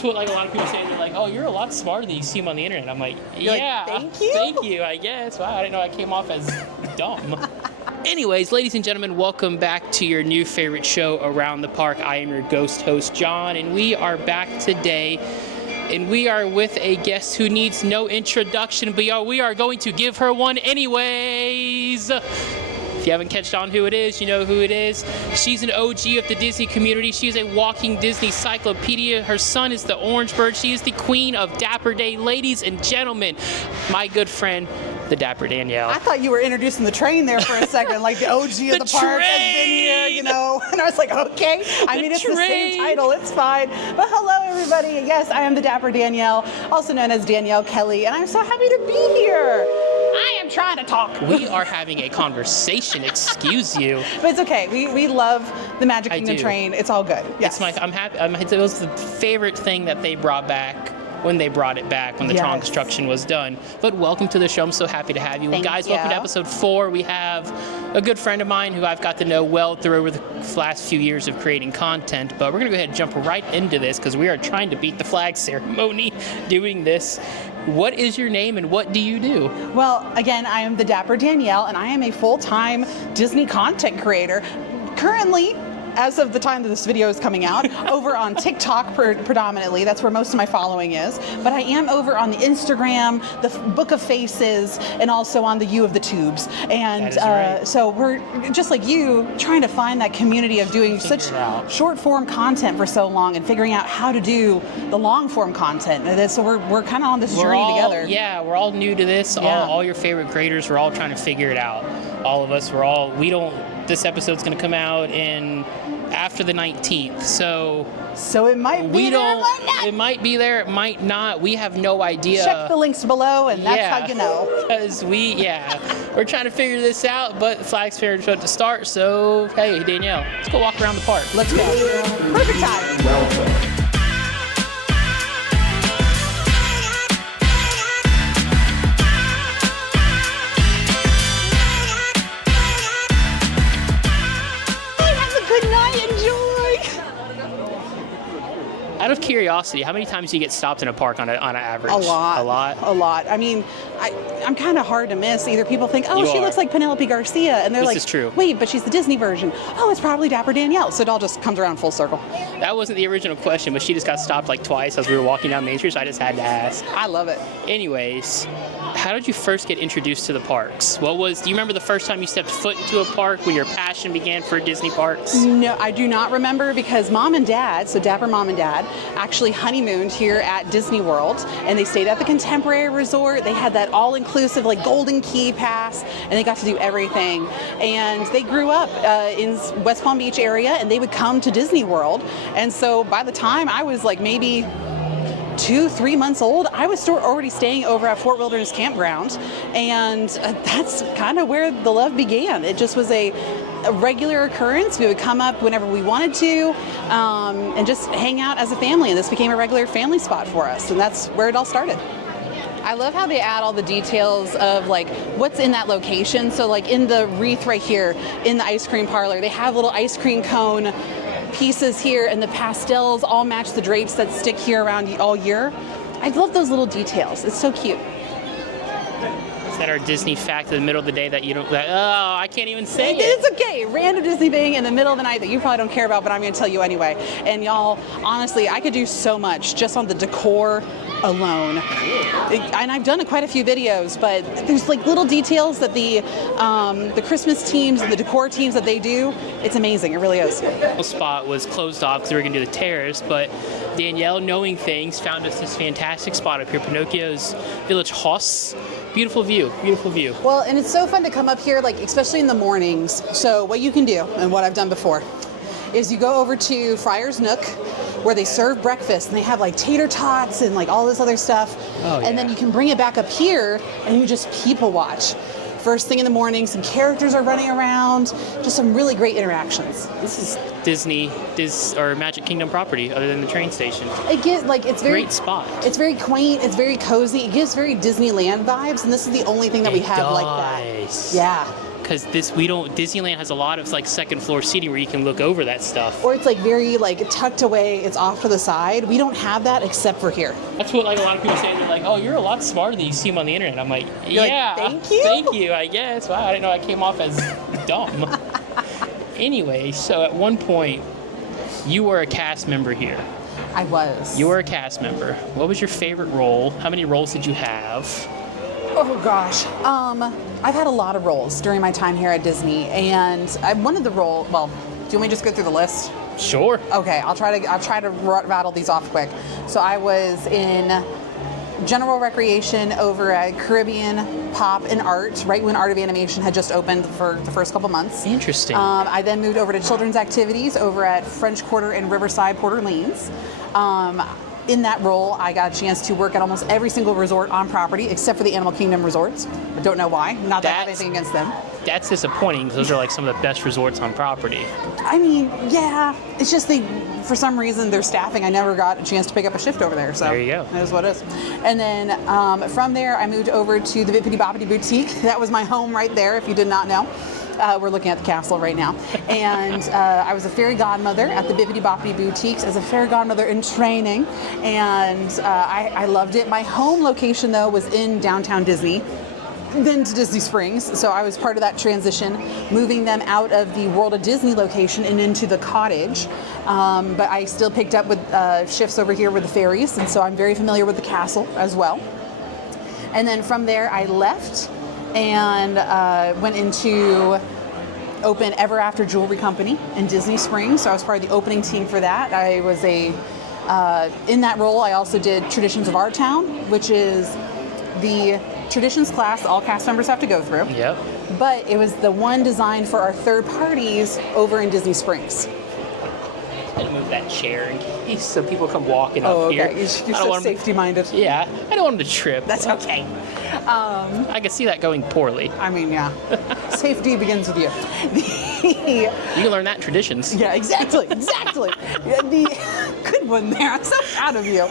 That's what like a lot of people say. They're like, "Oh, you're a lot smarter than you seem on the internet." I'm like, "Yeah, thank you, I guess." Wow, I didn't know I came off as dumb. Anyways, ladies and gentlemen, welcome back to your new favorite show around the park. I am your ghost host, John, and we are back today. And we are with a guest who needs no introduction, but we are going to give her one anyways. If you haven't catched on who it is, you know who it is. She's an OG of the Disney community. She is a walking Disney cyclopedia. Her son is the Orange Bird. She is the queen of Dapper Day. Ladies and gentlemen, my good friend, the Dapper Danielle. I thought you were introducing the train there for a second, like the OG of the park has been here, you know. And I was like, okay. I mean, it's the same title. It's fine. But hello, everybody. Yes, I am the Dapper Danielle, also known as Danielle Kelly, and I'm so happy to be here. I am trying to talk. We are having a conversation. Excuse you. But it's okay. We love the Magic Kingdom train. It's all good. Yes. I'm happy. It was the favorite thing that they brought back when they brought it back, when the Tron construction was done. But welcome to the show. I'm so happy to have you. And guys, welcome to episode 4. We have a good friend of mine who I've got to know well through over the last few years of creating content. But we're going to go ahead and jump right into this because we are trying to beat the flag ceremony doing this. What is your name and what do you do? Well, again, I am the Dapper Danielle, and I am a full-time Disney content creator. Currently, as of the time that this video is coming out, over on TikTok predominantly. That's where most of my following is. But I am over on the Instagram, the Book of Faces, and also on the U of the Tubes. And right. So we're, just like you, trying to find that community of doing such short-form content for so long and figuring out how to do the long-form content. So we're kind of on this journey together. Yeah, we're all new to this. Yeah. All your favorite creators, we're all trying to figure it out. All of us, this episode's going to come out after the 19th, so it might be there, it might not. It might be there, it might not. We have no idea. Check the links below, and that's how you know. Because we're trying to figure this out, but the flag's fair to start. So hey, Danielle, let's go walk around the park. Let's go. Perfect time. Welcome. Out of curiosity, how many times do you get stopped in a park on an average? A lot. A lot? A lot. I mean, I'm kind of hard to miss. Either people think, she looks like Penelope Garcia, and they're like, this is true. Wait, but she's the Disney version. Oh, it's probably Dapper Danielle. So it all just comes around full circle. That wasn't the original question, but she just got stopped like twice as we were walking down Main Street, so I just had to ask. I love it. Anyways, how did you first get introduced to the parks? Do you remember the first time you stepped foot into a park when your passion began for Disney parks? No, I do not remember because Mom and Dad, so Dapper Mom and Dad, actually honeymooned here at Disney World, and they stayed at the Contemporary Resort. They had that all-inclusive like Golden Key pass, and they got to do everything. And they grew up in West Palm Beach area, and they would come to Disney World. And so by the time I was like maybe 2-3 months old, I was already staying over at Fort Wilderness Campground, and that's kind of where the love began. It just was a regular occurrence. We would come up whenever we wanted to and just hang out as a family, and this became a regular family spot for us, and that's where it all started. I love how they add all the details of like what's in that location. So like in the wreath right here in the ice cream parlor, they have little ice cream cone pieces here, and the pastels all match the drapes that stick here around all year. I love those little details. It's so cute. Is that our Disney fact in the middle of the day that you don't, I can't even say it. It's okay. Random Disney thing in the middle of the night that you probably don't care about, but I'm going to tell you anyway. And y'all, honestly, I could do so much just on the decor alone. And I've done quite a few videos, but there's like little details that the Christmas teams and the decor teams that they do, it's amazing. It really is. The spot was closed off because we were going to do the terrace, but Danielle, knowing things, found us this fantastic spot up here, Pinocchio's Village House. Beautiful view, beautiful view. Well, and it's so fun to come up here, like especially in the mornings. So what you can do, and what I've done before, is you go over to Friar's Nook, where they serve breakfast, and they have like tater tots and like all this other stuff. And then you can bring it back up here, and you just people watch. First thing in the morning, some characters are running around, just some really great interactions. This is Disney or Magic Kingdom property, other than the train station. It's very great spot. It's very quaint. It's very cozy. It gives very Disneyland vibes, and this is the only thing that we have like that. Nice. Yeah. because Disneyland has a lot of like second floor seating where you can look over that stuff. Or it's like very like tucked away. It's off to the side. We don't have that except for here. That's what like a lot of people say. They're like, oh, you're a lot smarter than you seem on the internet. I'm like, You're yeah, like, thank you. Thank you, I guess. Wow, I didn't know I came off as dumb. Anyway, so at one point, you were a cast member here. I was. You were a cast member. What was your favorite role? How many roles did you have? Oh gosh. I've had a lot of roles during my time here at Disney, and one of the role. Well, do you want me to just go through the list? Sure. Okay, I'll try to rattle these off quick. So I was in general recreation over at Caribbean Pop and Art, right when Art of Animation had just opened for the first couple months. Interesting. I then moved over to children's activities over at French Quarter and Riverside Port Orleans. In that role, I got a chance to work at almost every single resort on property, except for the Animal Kingdom resorts. I don't know why. Not that I have anything against them. That's disappointing, because those are like some of the best resorts on property. I mean, yeah, it's just for some reason, their staffing, I never got a chance to pick up a shift over there. So there you go. That is what it is. And then from there, I moved over to the Bippity Boppity Boutique. That was my home right there, if you did not know. We're looking at the castle right now. And I was a fairy godmother at the Bippity Boppity Boutiques as a fairy godmother in training. And I loved it. My home location, though, was in downtown Disney, then to Disney Springs. So I was part of that transition, moving them out of the World of Disney location and into the cottage. But I still picked up with shifts over here with the fairies. And so I'm very familiar with the castle as well. And then from there, I left and went into open Ever After Jewelry Company in Disney Springs. So I was part of the opening team for that. I was in that role, I also did Traditions of Our Town, which is the traditions class all cast members have to go through. Yep. But it was the one designed for our third parties over in Disney Springs. I'm gonna move that chair in case some people come walking up okay. here. You're so safety-minded. Yeah, I don't want them to trip. That's okay. I can see that going poorly. I mean, yeah. Safety begins with you. You can learn that in traditions. Yeah, exactly. Good one there. I'm so proud of you.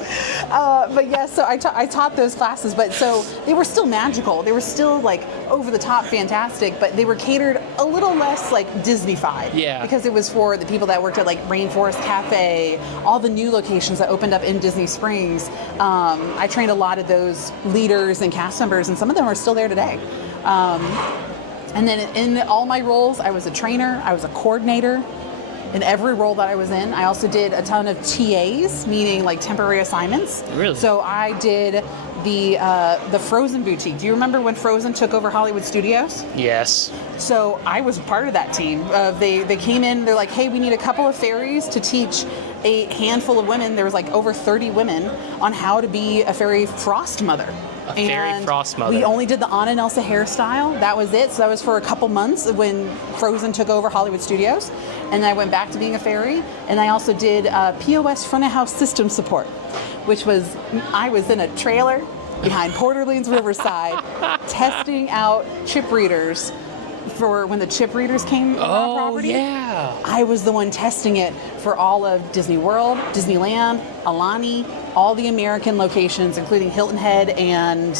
But yeah, so I taught those classes, but so they were still magical. They were still like over the top fantastic, but they were catered a little less like Disney-fied. Yeah. Because it was for the people that worked at like Rainforest Cafe, all the new locations that opened up in Disney Springs. I trained a lot of those leaders and cast members, and some of them are still there today. And then in all my roles, I was a trainer, I was a coordinator. In every role that I was in, I also did a ton of TAs, meaning like temporary assignments. Really? So I did the Frozen boutique. Do you remember when Frozen took over Hollywood Studios? Yes. So I was part of that team. They came in, they're like, hey, we need a couple of fairies to teach a handful of women. There was like over 30 women on how to be a fairy frost mother. Fairy frost mother. We only did the Anna and Elsa hairstyle. That was it. So that was for a couple months when Frozen took over Hollywood Studios. And I went back to being a fairy. And I also did POS front of house system support, which was, I was in a trailer behind Port Orleans Riverside testing out chip readers for when the chip readers came on our property. Yeah. I was the one testing it for all of Disney World, Disneyland, Alani, all the American locations, including Hilton Head and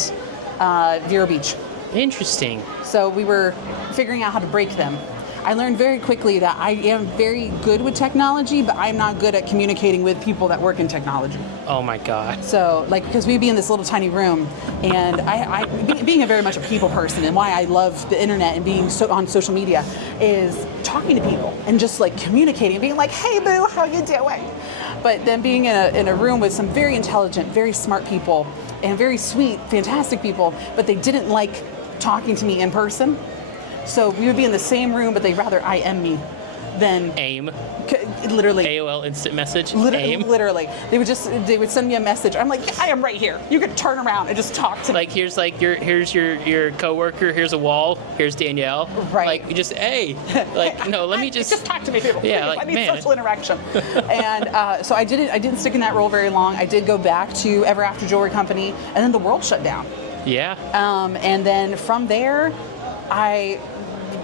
Vero Beach. Interesting. So we were figuring out how to break them. I learned very quickly that I am very good with technology, but I'm not good at communicating with people that work in technology. Oh my God. So, like, because we'd be in this little tiny room, and being a very much a people person, and why I love the internet and being so on social media is talking to people and just like communicating and being like, hey boo, how you doing? But then being in a room with some very intelligent, very smart people and very sweet, fantastic people, but they didn't like talking to me in person. So we would be in the same room, but they'd rather IM me than AIM. Literally. AOL instant message. AIM. AIM. Literally. They would send me a message. I'm like, yeah, I am right here. You can turn around and just talk to me. Like here's your coworker, here's a wall, here's Danielle. Right. Like you just like no, let me just talk to me, people. Yeah, Please. like I need man. social interaction. And so I didn't stick in that role very long. I did go back to Ever After Jewelry Company, and then the world shut down. Yeah. And then from there, I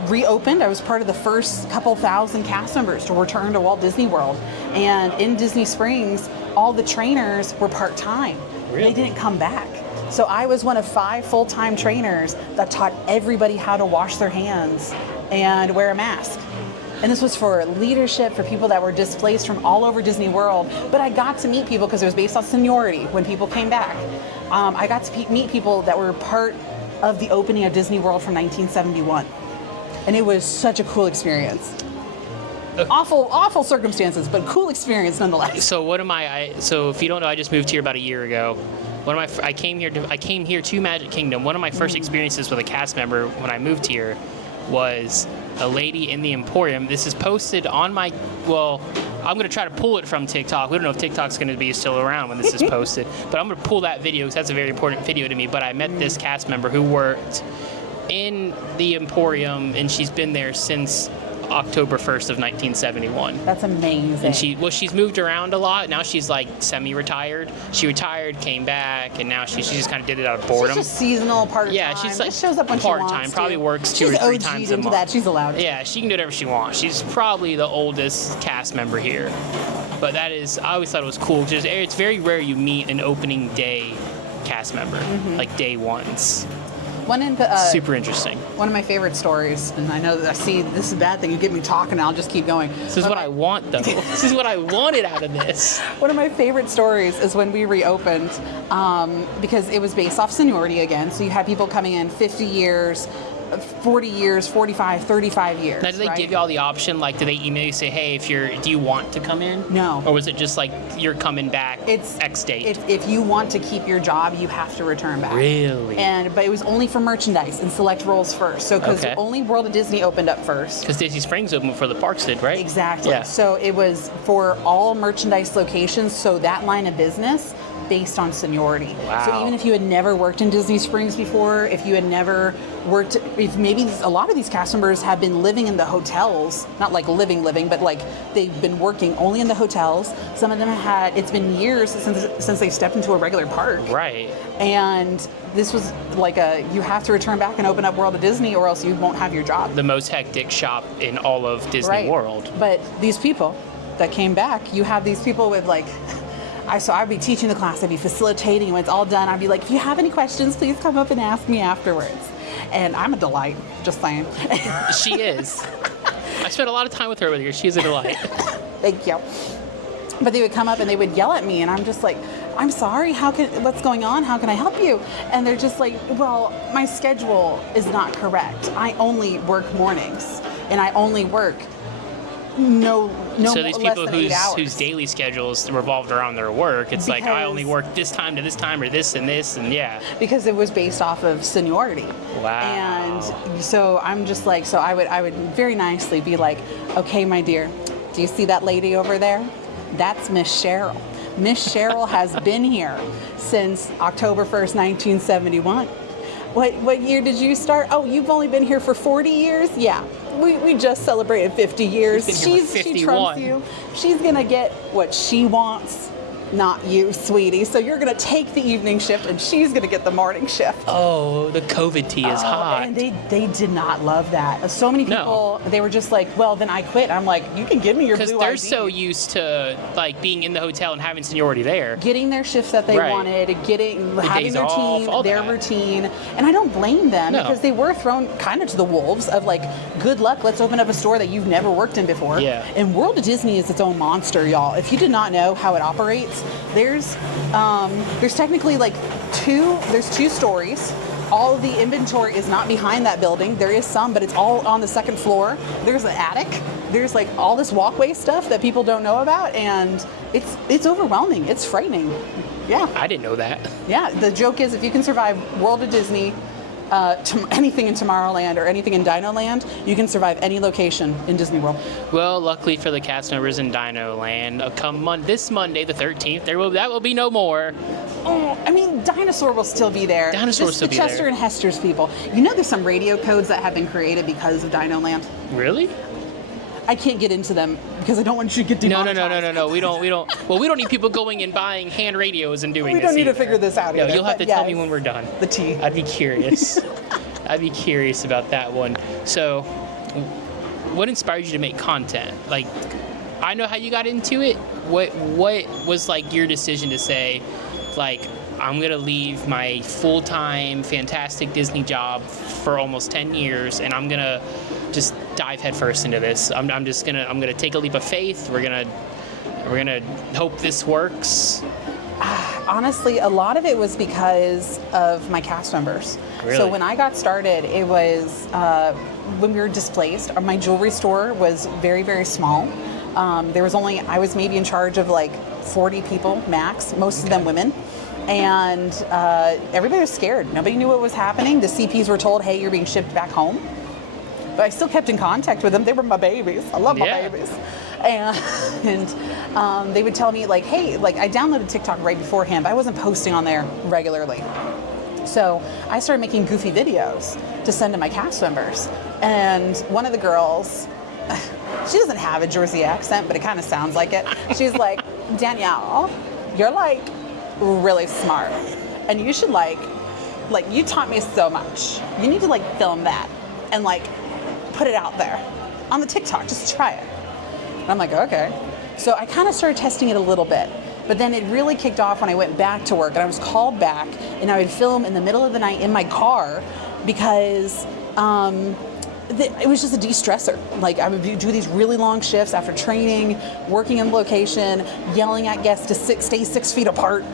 reopened. I was part of the first couple thousand cast members to return to Walt Disney World. And in Disney Springs, all the trainers were part-time. Really? They didn't come back. So I was one of 5 full-time trainers that taught everybody how to wash their hands and wear a mask. And this was for leadership, for people that were displaced from all over Disney World. But I got to meet people because it was based on seniority when people came back. I got to meet people that were part of the opening of Disney World from 1971. And it was such a cool experience. Awful circumstances, but cool experience nonetheless. So so if you don't know, I just moved here about a year ago. I came here to Magic Kingdom. One of my first experiences with a cast member when I moved here was a lady in the Emporium. This is posted on my, I'm going to try to pull it from TikTok. We don't know if TikTok's going to be still around when this is posted, but I'm going to pull that video because that's a very important video to me. But I met this cast member who worked in the Emporium, and she's been there since October 1st of 1971. That's amazing. And she's moved around a lot. Now she's like semi-retired. She retired, came back, and now she just kind of did it out of boredom. She's just seasonal, part-time. Yeah, she's like just shows up when she wants part-time. to. Probably works 2 or 3 times a month. That. She's allowed. Yeah, she can do whatever she wants. She's probably the oldest cast member here. But I always thought it was cool. Just it's very rare you meet an opening day cast member, like day ones. Super interesting. One of my favorite stories, and I know that I see this is a bad thing, you get me talking, I'll just keep going. This is what I want, though. This is what I wanted out of this. One of my favorite stories is when we reopened, because it was based off seniority again, so you had people coming in 50 years, 40 years, 45, 35 years. Now, do they give you all the option? Like, do they email you say, hey, do you want to come in? No. Or was it just like, you're coming back X date? If you want to keep your job, you have to return back. Really? But it was only for merchandise and select roles first. So, because only World of Disney opened up first. Because Disney Springs opened before the parks did, right? Exactly. Yeah. So it was for all merchandise locations, so that line of business based on seniority. Wow. So even if you had never worked in Disney Springs before, if you had never worked, if maybe a lot of these cast members have been living in the hotels, not like living, but like they've been working only in the hotels. Some of them it's been years since they stepped into a regular park. Right. And this was like you have to return back and open up World of Disney or else you won't have your job. The most hectic shop in all of Disney World. But these people that came back, you have these people with like, so I'd be teaching the class, I'd be facilitating, and when it's all done, I'd be like, if you have any questions, please come up and ask me afterwards. And I'm a delight, just saying. She is. I spent a lot of time with her over here. She's a delight. Thank you. But they would come up and they would yell at me, and I'm just like, I'm sorry, what's going on? How can I help you? And they're just like, well, my schedule is not correct. I only work mornings, and I only work no so these less people than 8 hours. whose daily schedules revolved around their work, it's like I only work this time to this time or this and this and yeah. Because it was based off of seniority. Wow. And so I'm just like, so I would very nicely be like, okay, my dear, do you see that lady over there? That's Miss Cheryl. Miss Cheryl has been here since October 1st, 1971. What year did you start? Oh, you've only been here for 40 years? Yeah. We just celebrated 50 years. She trumps you. She's going to get what she wants, not you, sweetie. So you're going to take the evening shift and she's going to get the morning shift. Oh, the COVID tea is hot. And they did not love that. So many people, they were just like, well, then I quit. I'm like, you can give me your blue ID. Because they're so used to like being in the hotel and having seniority there. Getting their shifts that they wanted, having their team, their routine. And I don't blame them because they were thrown kind of to the wolves of like, good luck, let's open up a store that you've never worked in before. Yeah. And World of Disney is its own monster, y'all. If you did not know how it operates, there's technically like two stories. All of the inventory is not behind that building. There is some, but it's all on the second floor. There's an attic. There's like all this walkway stuff that people don't know about, and it's overwhelming. It's frightening. Yeah. I didn't know that. Yeah. The joke is if you can survive World of Disney, anything in Tomorrowland or anything in Dino Land, you can survive any location in Disney World. Well, luckily for the cast members in Dino Land, this Monday the 13th, that will be no more. Oh, I mean, Dinosaur will still be there. Dinosaur will still be there. The Chester and Hester's people. You know there's some radio codes that have been created because of Dino Land? Really? I can't get into them because I don't want you to get demonetized. No. We don't. Well, we don't need people going and buying hand radios and doing this. We don't need to figure this out either. No, you'll have to tell me when we're done. The tea. I'd be curious. I'd be curious about that one. So, what inspired you to make content? Like, I know how you got into it. What was like your decision to say, like, I'm going to leave my full-time fantastic Disney job for almost 10 years, and I'm going to just dive headfirst into this. I'm going to take a leap of faith. We're going to hope this works. Honestly, a lot of it was because of my cast members. Really? So when I got started, it was when we were displaced. My jewelry store was very, very small. I was maybe in charge of like 40 people max, most of them women. And everybody was scared. Nobody knew what was happening. The CPs were told, hey, you're being shipped back home. But I still kept in contact with them. They were my babies. I love my babies. And they would tell me like, hey, like I downloaded TikTok right beforehand, but I wasn't posting on there regularly. So I started making goofy videos to send to my cast members. And one of the girls, she doesn't have a Jersey accent, but it kind of sounds like it. She's like, Danielle, you're like really smart. And you should like you taught me so much. You need to like film that and like put it out there on the TikTok, just try it. And I'm like, okay. So I kind of started testing it a little bit, but then it really kicked off when I went back to work and I was called back and I would film in the middle of the night in my car because it was just a de-stressor. Like I would do these really long shifts after training, working in location, yelling at guests to stay 6 feet apart.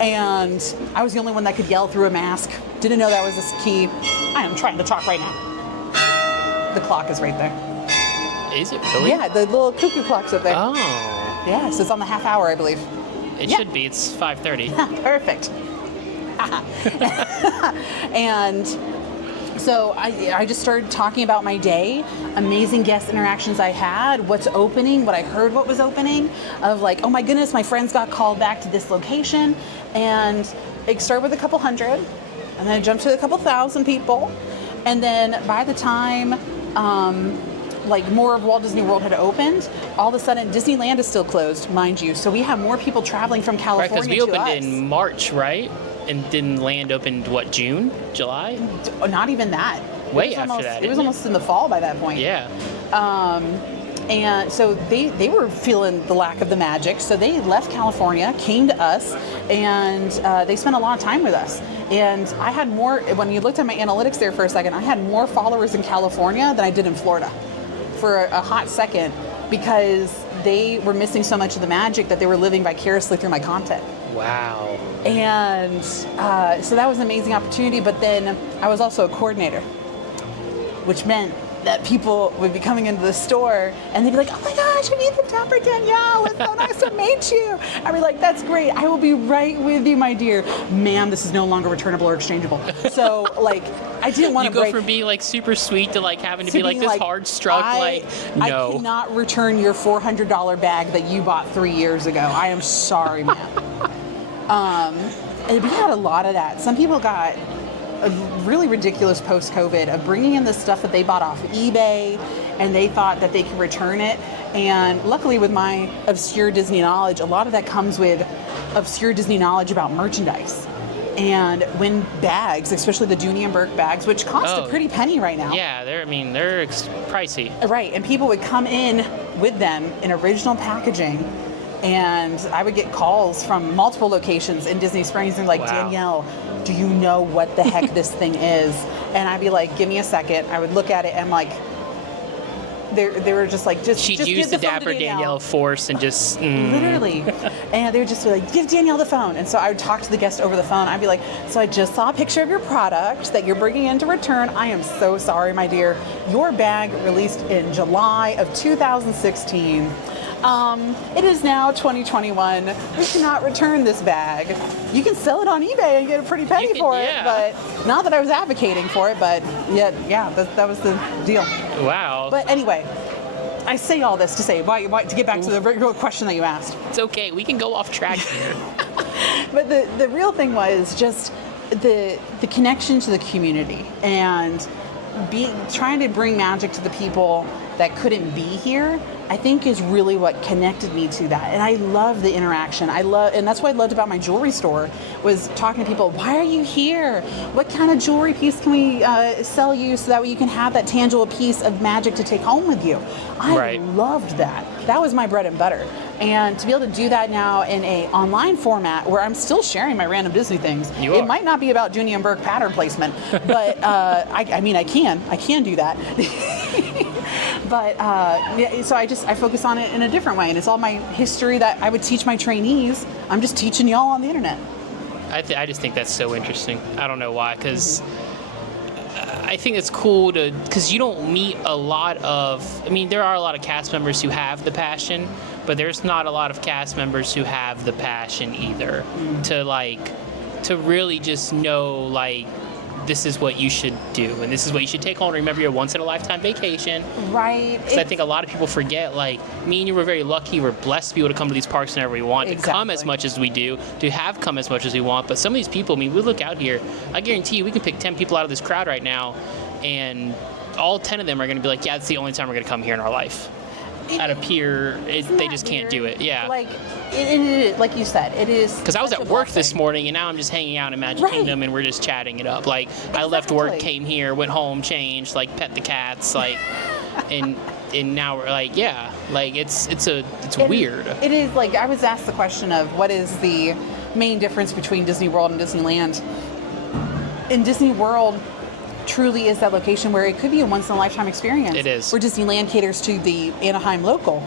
And I was the only one that could yell through a mask. Didn't know that was a key. I am trying to talk right now. The clock is right there. Is it really? Yeah, the little cuckoo clock's up there. Oh. Yeah, so it's on the half hour, I believe. It should be. It's 5:30. Perfect. And so I just started talking about my day, amazing guest interactions I had, what's opening, what I heard what was opening, of like, oh my goodness, my friends got called back to this location. And it started with a couple hundred, and then it jumped to a couple thousand people. And then by the time like more of Walt Disney World had opened, all of a sudden Disneyland is still closed, mind you. So we have more people traveling from California right, because we opened in March, right? And didn't land opened, what, June? July? Not even that. Way after that. It was almost in the fall by that point. Yeah. And so they were feeling the lack of the magic. So they left California, came to us, and they spent a lot of time with us. And I had more, when you looked at my analytics there for a second, I had more followers in California than I did in Florida for a hot second, because they were missing so much of the magic that they were living vicariously through my content. Wow. And so that was an amazing opportunity, but then I was also a coordinator, which meant that people would be coming into the store and they'd be like, oh my gosh, I need the Dapper Danielle. It's so nice to meet you. I'd be like, that's great. I will be right with you, my dear. Ma'am, this is no longer returnable or exchangeable. So like, I didn't want to break. You go from being like super sweet to like having to be like this hard struck, no. I cannot return your $400 bag that you bought 3 years ago. I am sorry, ma'am. And we had a lot of that. Some people got a really ridiculous post-COVID of bringing in the stuff that they bought off eBay and they thought that they could return it. And luckily with my obscure Disney knowledge, a lot of that comes with obscure Disney knowledge about merchandise. And when bags, especially the Dooney and Burke bags, which cost a pretty penny right now. Yeah, they're pricey. Right, and people would come in with them in original packaging, and I would get calls from multiple locations in Disney Springs and like, wow. Danielle, do you know what the heck this thing is? And I'd be like, give me a second. I would look at it and like, they were just like, just use the Dapper Danielle force and just literally. And they would just be like, give Danielle the phone. And so I would talk to the guest over the phone. I'd be like, so I just saw a picture of your product that you're bringing in to return. I am so sorry, my dear. Your bag released in July of 2016. It is now 2021. We cannot return this bag. You can sell it on eBay and get a pretty penny for it, but not that I was advocating for it, but yeah, that was the deal. Wow. But anyway, I say all this to say, why to get back to the real question that you asked. It's okay. We can go off track here. But the real thing was just the connection to the community and trying to bring magic to the people that couldn't be here, I think is really what connected me to that. And I love the interaction. And that's what I loved about my jewelry store, was talking to people. Why are you here? What kind of jewelry piece can we sell you so that way you can have that tangible piece of magic to take home with you? I loved that. That was my bread and butter. And to be able to do that now in a online format where I'm still sharing my random Disney things. It might not be about Junie and Burke pattern placement, but I mean, I can do that. But so I focus on it in a different way, and it's all my history that I would teach my trainees. I'm just teaching y'all on the internet. I just think that's so interesting. I don't know why, because I think it's cool because you don't meet a lot of, I mean, there are a lot of cast members who have the passion, but there's not a lot of cast members who have the passion either to really just know, like, this is what you should do, and this is what you should take home. Remember your once-in-a-lifetime vacation. Right. Because I think a lot of people forget, like, me and you were very lucky. We're blessed to be able to come to these parks whenever we want, to come as much as we do, to have come as much as we want. But some of these people, I mean, we look out here, I guarantee you we can pick 10 people out of this crowd right now, and all 10 of them are going to be like, yeah, it's the only time we're going to come here in our life. At a pier, they just can't do it. Yeah. Like, like you said, it is. Because I was at work this morning, and now I'm just hanging out in Magic Kingdom, and we're just chatting it up. Like, I left work, came here, went home, changed, like, pet the cats, like, and now we're like, yeah, like, it's weird. It is, like, I was asked the question of what is the main difference between Disney World and Disneyland. In Disney World, truly is that location where it could be a once-in-a-lifetime experience. It is. Where Disneyland caters to the Anaheim local.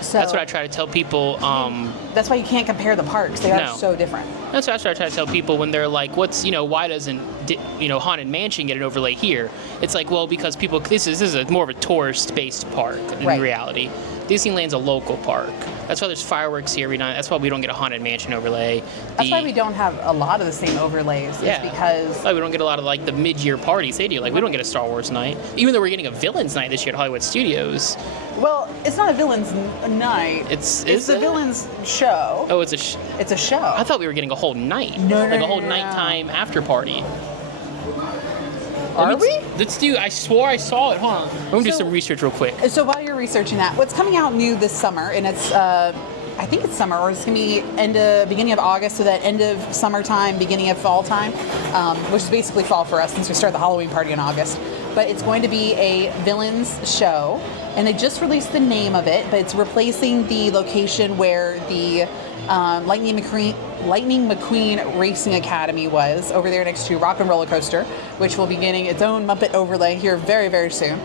So that's what I try to tell people. That's why you can't compare the parks. They are so different. That's what I try to tell people when they're like, why doesn't, Haunted Mansion get an overlay here? It's like, well, because people, this is more of a tourist-based park in reality. Disneyland's a local park. That's why there's fireworks here every night. That's why we don't get a Haunted Mansion overlay. That's why we don't have a lot of the same overlays. Yeah. Because we don't get a lot of, like, the mid-year parties they do. Like, we don't get a Star Wars night. Even though we're getting a Villains night this year at Hollywood Studios. Well, it's not a Villains night. It's a Villains show. Oh, it's a show. I thought we were getting a whole night. No, a whole nighttime after party. Are we? Let's do. I swore I saw it. Hold on. We're gonna do some research real quick. So while you're researching that, what's coming out new this summer, and it's I think it's summer, or it's gonna be beginning of August, so that end of summertime, beginning of fall time, which is basically fall for us since we start the Halloween party in August. But it's going to be a Villains show, and they just released the name of it, but it's replacing the location where the Lightning McQueen Racing Academy was, over there next to Rock and Roller Coaster, which will be getting its own Muppet overlay here very, very soon.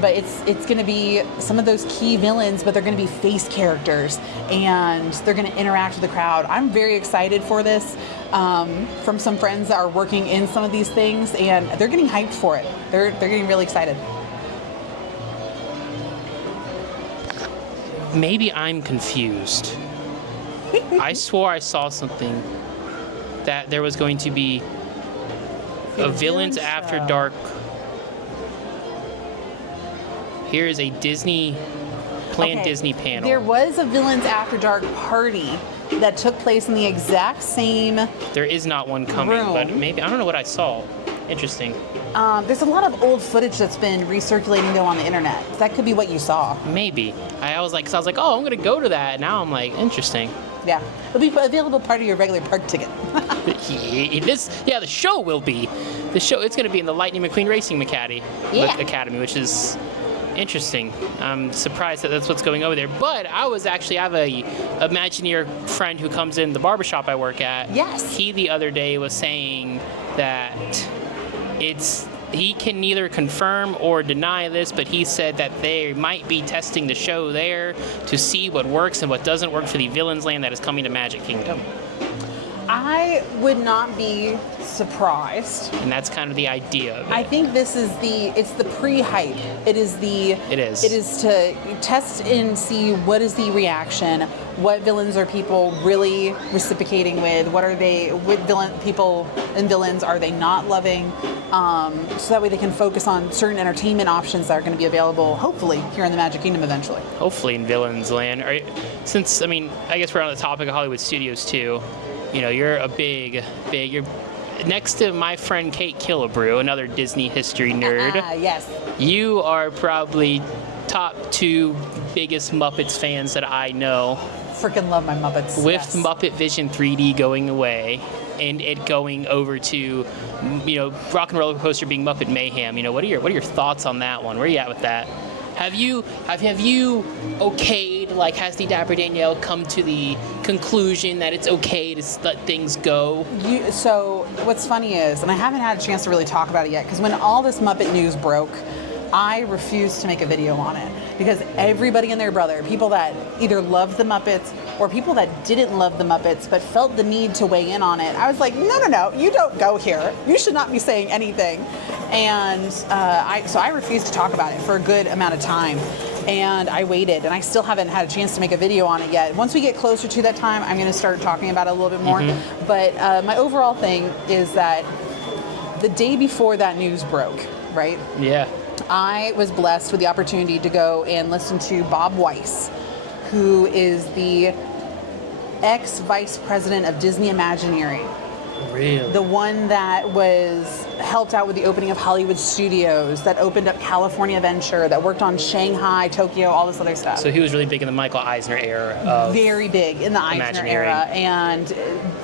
But it's going to be some of those key villains, but they're going to be face characters, and they're going to interact with the crowd. I'm very excited for this from some friends that are working in some of these things, and they're getting hyped for it. They're getting really excited. Maybe I'm confused. I swore I saw something that there was going to be a Villains After Dark. Here is a Disney panel. There was a Villains After Dark party that took place in the exact same There is not one coming, room. But maybe, I don't know what I saw. Interesting. There's a lot of old footage that's been recirculating though on the internet. That could be what you saw. Maybe. I was like, oh, I'm going to go to that. Now I'm like, interesting. Yeah. It'll be available part of your regular park ticket. The show will be. It's going to be in the Lightning McQueen Racing Academy, which is interesting. I'm surprised that that's what's going over there. But I have a Imagineer friend who comes in the barbershop I work at. Yes. He the other day was saying that he can neither confirm or deny this, but he said that they might be testing the show there to see what works and what doesn't work for the Villains Land that is coming to Magic Kingdom. I would not be surprised. And that's kind of the idea of it. I think it's the pre-hype. It is to test and see what is the reaction, what villains are people really reciprocating with, what people and villains are they not loving, so that way they can focus on certain entertainment options that are going to be available, hopefully, here in the Magic Kingdom eventually. Hopefully in Villains Land. I guess we're on the topic of Hollywood Studios too. You're a big, next to my friend Kate Killebrew, another Disney history nerd, Yes. you are probably top 2 biggest Muppets fans that I know. Freaking love my Muppets. With yes. Muppet Vision 3D going away and it going over to, Rock and Roller Coaster being Muppet Mayhem, what are your thoughts on that one? Where are you at with that? Have you okayed, like, has the Dapper Danielle come to the conclusion that it's okay to let things go? So what's funny is, and I haven't had a chance to really talk about it yet, because when all this Muppet news broke, I refused to make a video on it because everybody and their brother, people that either loved the Muppets or people that didn't love the Muppets but felt the need to weigh in on it, I was like, no, you don't go here. You should not be saying anything. And so I refused to talk about it for a good amount of time. And I waited, and I still haven't had a chance to make a video on it yet. Once we get closer to that time, I'm going to start talking about it a little bit more. Mm-hmm. But my overall thing is that the day before that news broke, right? Yeah. I was blessed with the opportunity to go and listen to Bob Weiss, who is the ex-vice president of Disney Imagineering. Really? The one that helped out with the opening of Hollywood Studios, that opened up California Adventure, that worked on Shanghai, Tokyo, all this other stuff. So he was really big in the Michael Eisner era. Very big in the Eisner era, and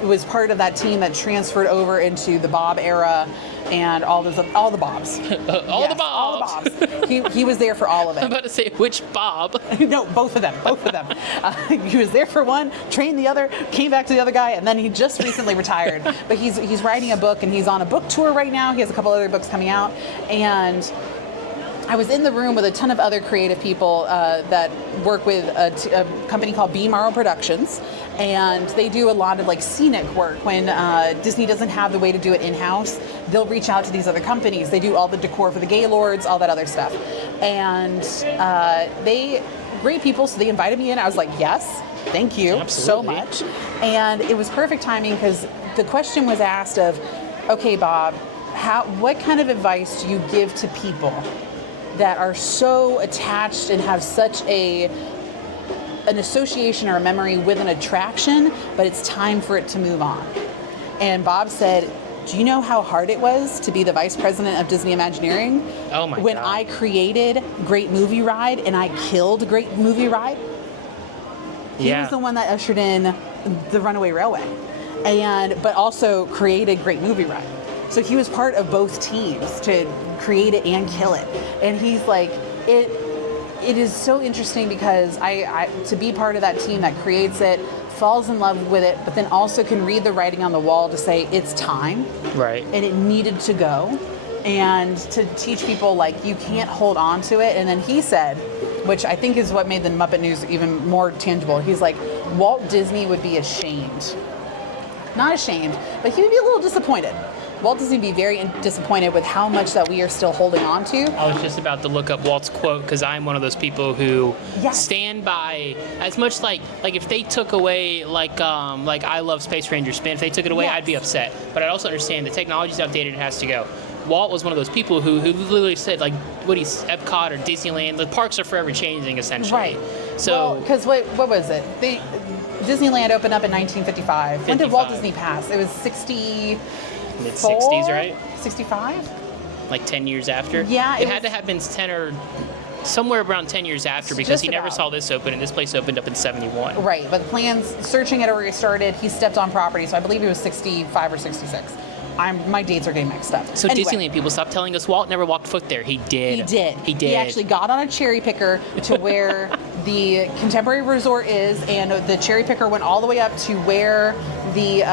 was part of that team that transferred over into the Bob era. And all the Bobs. All the Bobs. He was there for all of it. I'm about to say, which Bob? No, both of them. He was there for one, trained the other, came back to the other guy, and then he just recently retired. But he's writing a book, and he's on a book tour right now. He has a couple other books coming out. And I was in the room with a ton of other creative people that work with a company called B. Morrow Productions. And they do a lot of like scenic work. When Disney doesn't have the way to do it in-house, they'll reach out to these other companies. They do all the decor for the Gaylords, all that other stuff. And great people, so they invited me in. I was like, yes, thank you so much. And it was perfect timing because the question was asked of, okay, Bob, what kind of advice do you give to people that are so attached and have such an association or a memory with an attraction, but it's time for it to move on? And Bob said, do you know how hard it was to be the vice president of Disney Imagineering? Oh my when God. I created Great Movie Ride and I killed Great Movie Ride? He was the one that ushered in the Runaway Railway, but also created Great Movie Ride. So he was part of both teams to create it and kill it. And he's like, it is so interesting because I to be part of that team that creates it, falls in love with it, but then also can read the writing on the wall to say it's time. Right. And it needed to go. And to teach people, like, you can't hold on to it. And then he said, which I think is what made the Muppet News even more tangible, he's like, Walt Disney would be ashamed. Not ashamed, but he would be a little disappointed. Walt Disney would be very disappointed with how much that we are still holding on to. I was just about to look up Walt's quote because I'm one of those people who stand by as much like if they took away like I love Space Ranger Spin, if they took it away, I'd be upset. But I also understand the technology's outdated, it has to go. Walt was one of those people who literally said, like, Epcot or Disneyland, the parks are forever changing, essentially. Right. So, because what was it? Disneyland opened up in 1955. When did Walt Disney pass? It was 60. Mid-60s, right? 65? Like 10 years after? Yeah. It had to have been 10 or somewhere around 10 years after because he never saw this open, and this place opened up in 71. Right, but the plans, searching had already started. He stepped on property, so I believe it was 65 or 66. My dates are getting mixed up. So anyway. Disneyland people, stop telling us Walt never walked foot there. He did. He actually got on a cherry picker to where the Contemporary Resort is, and the cherry picker went all the way up to where the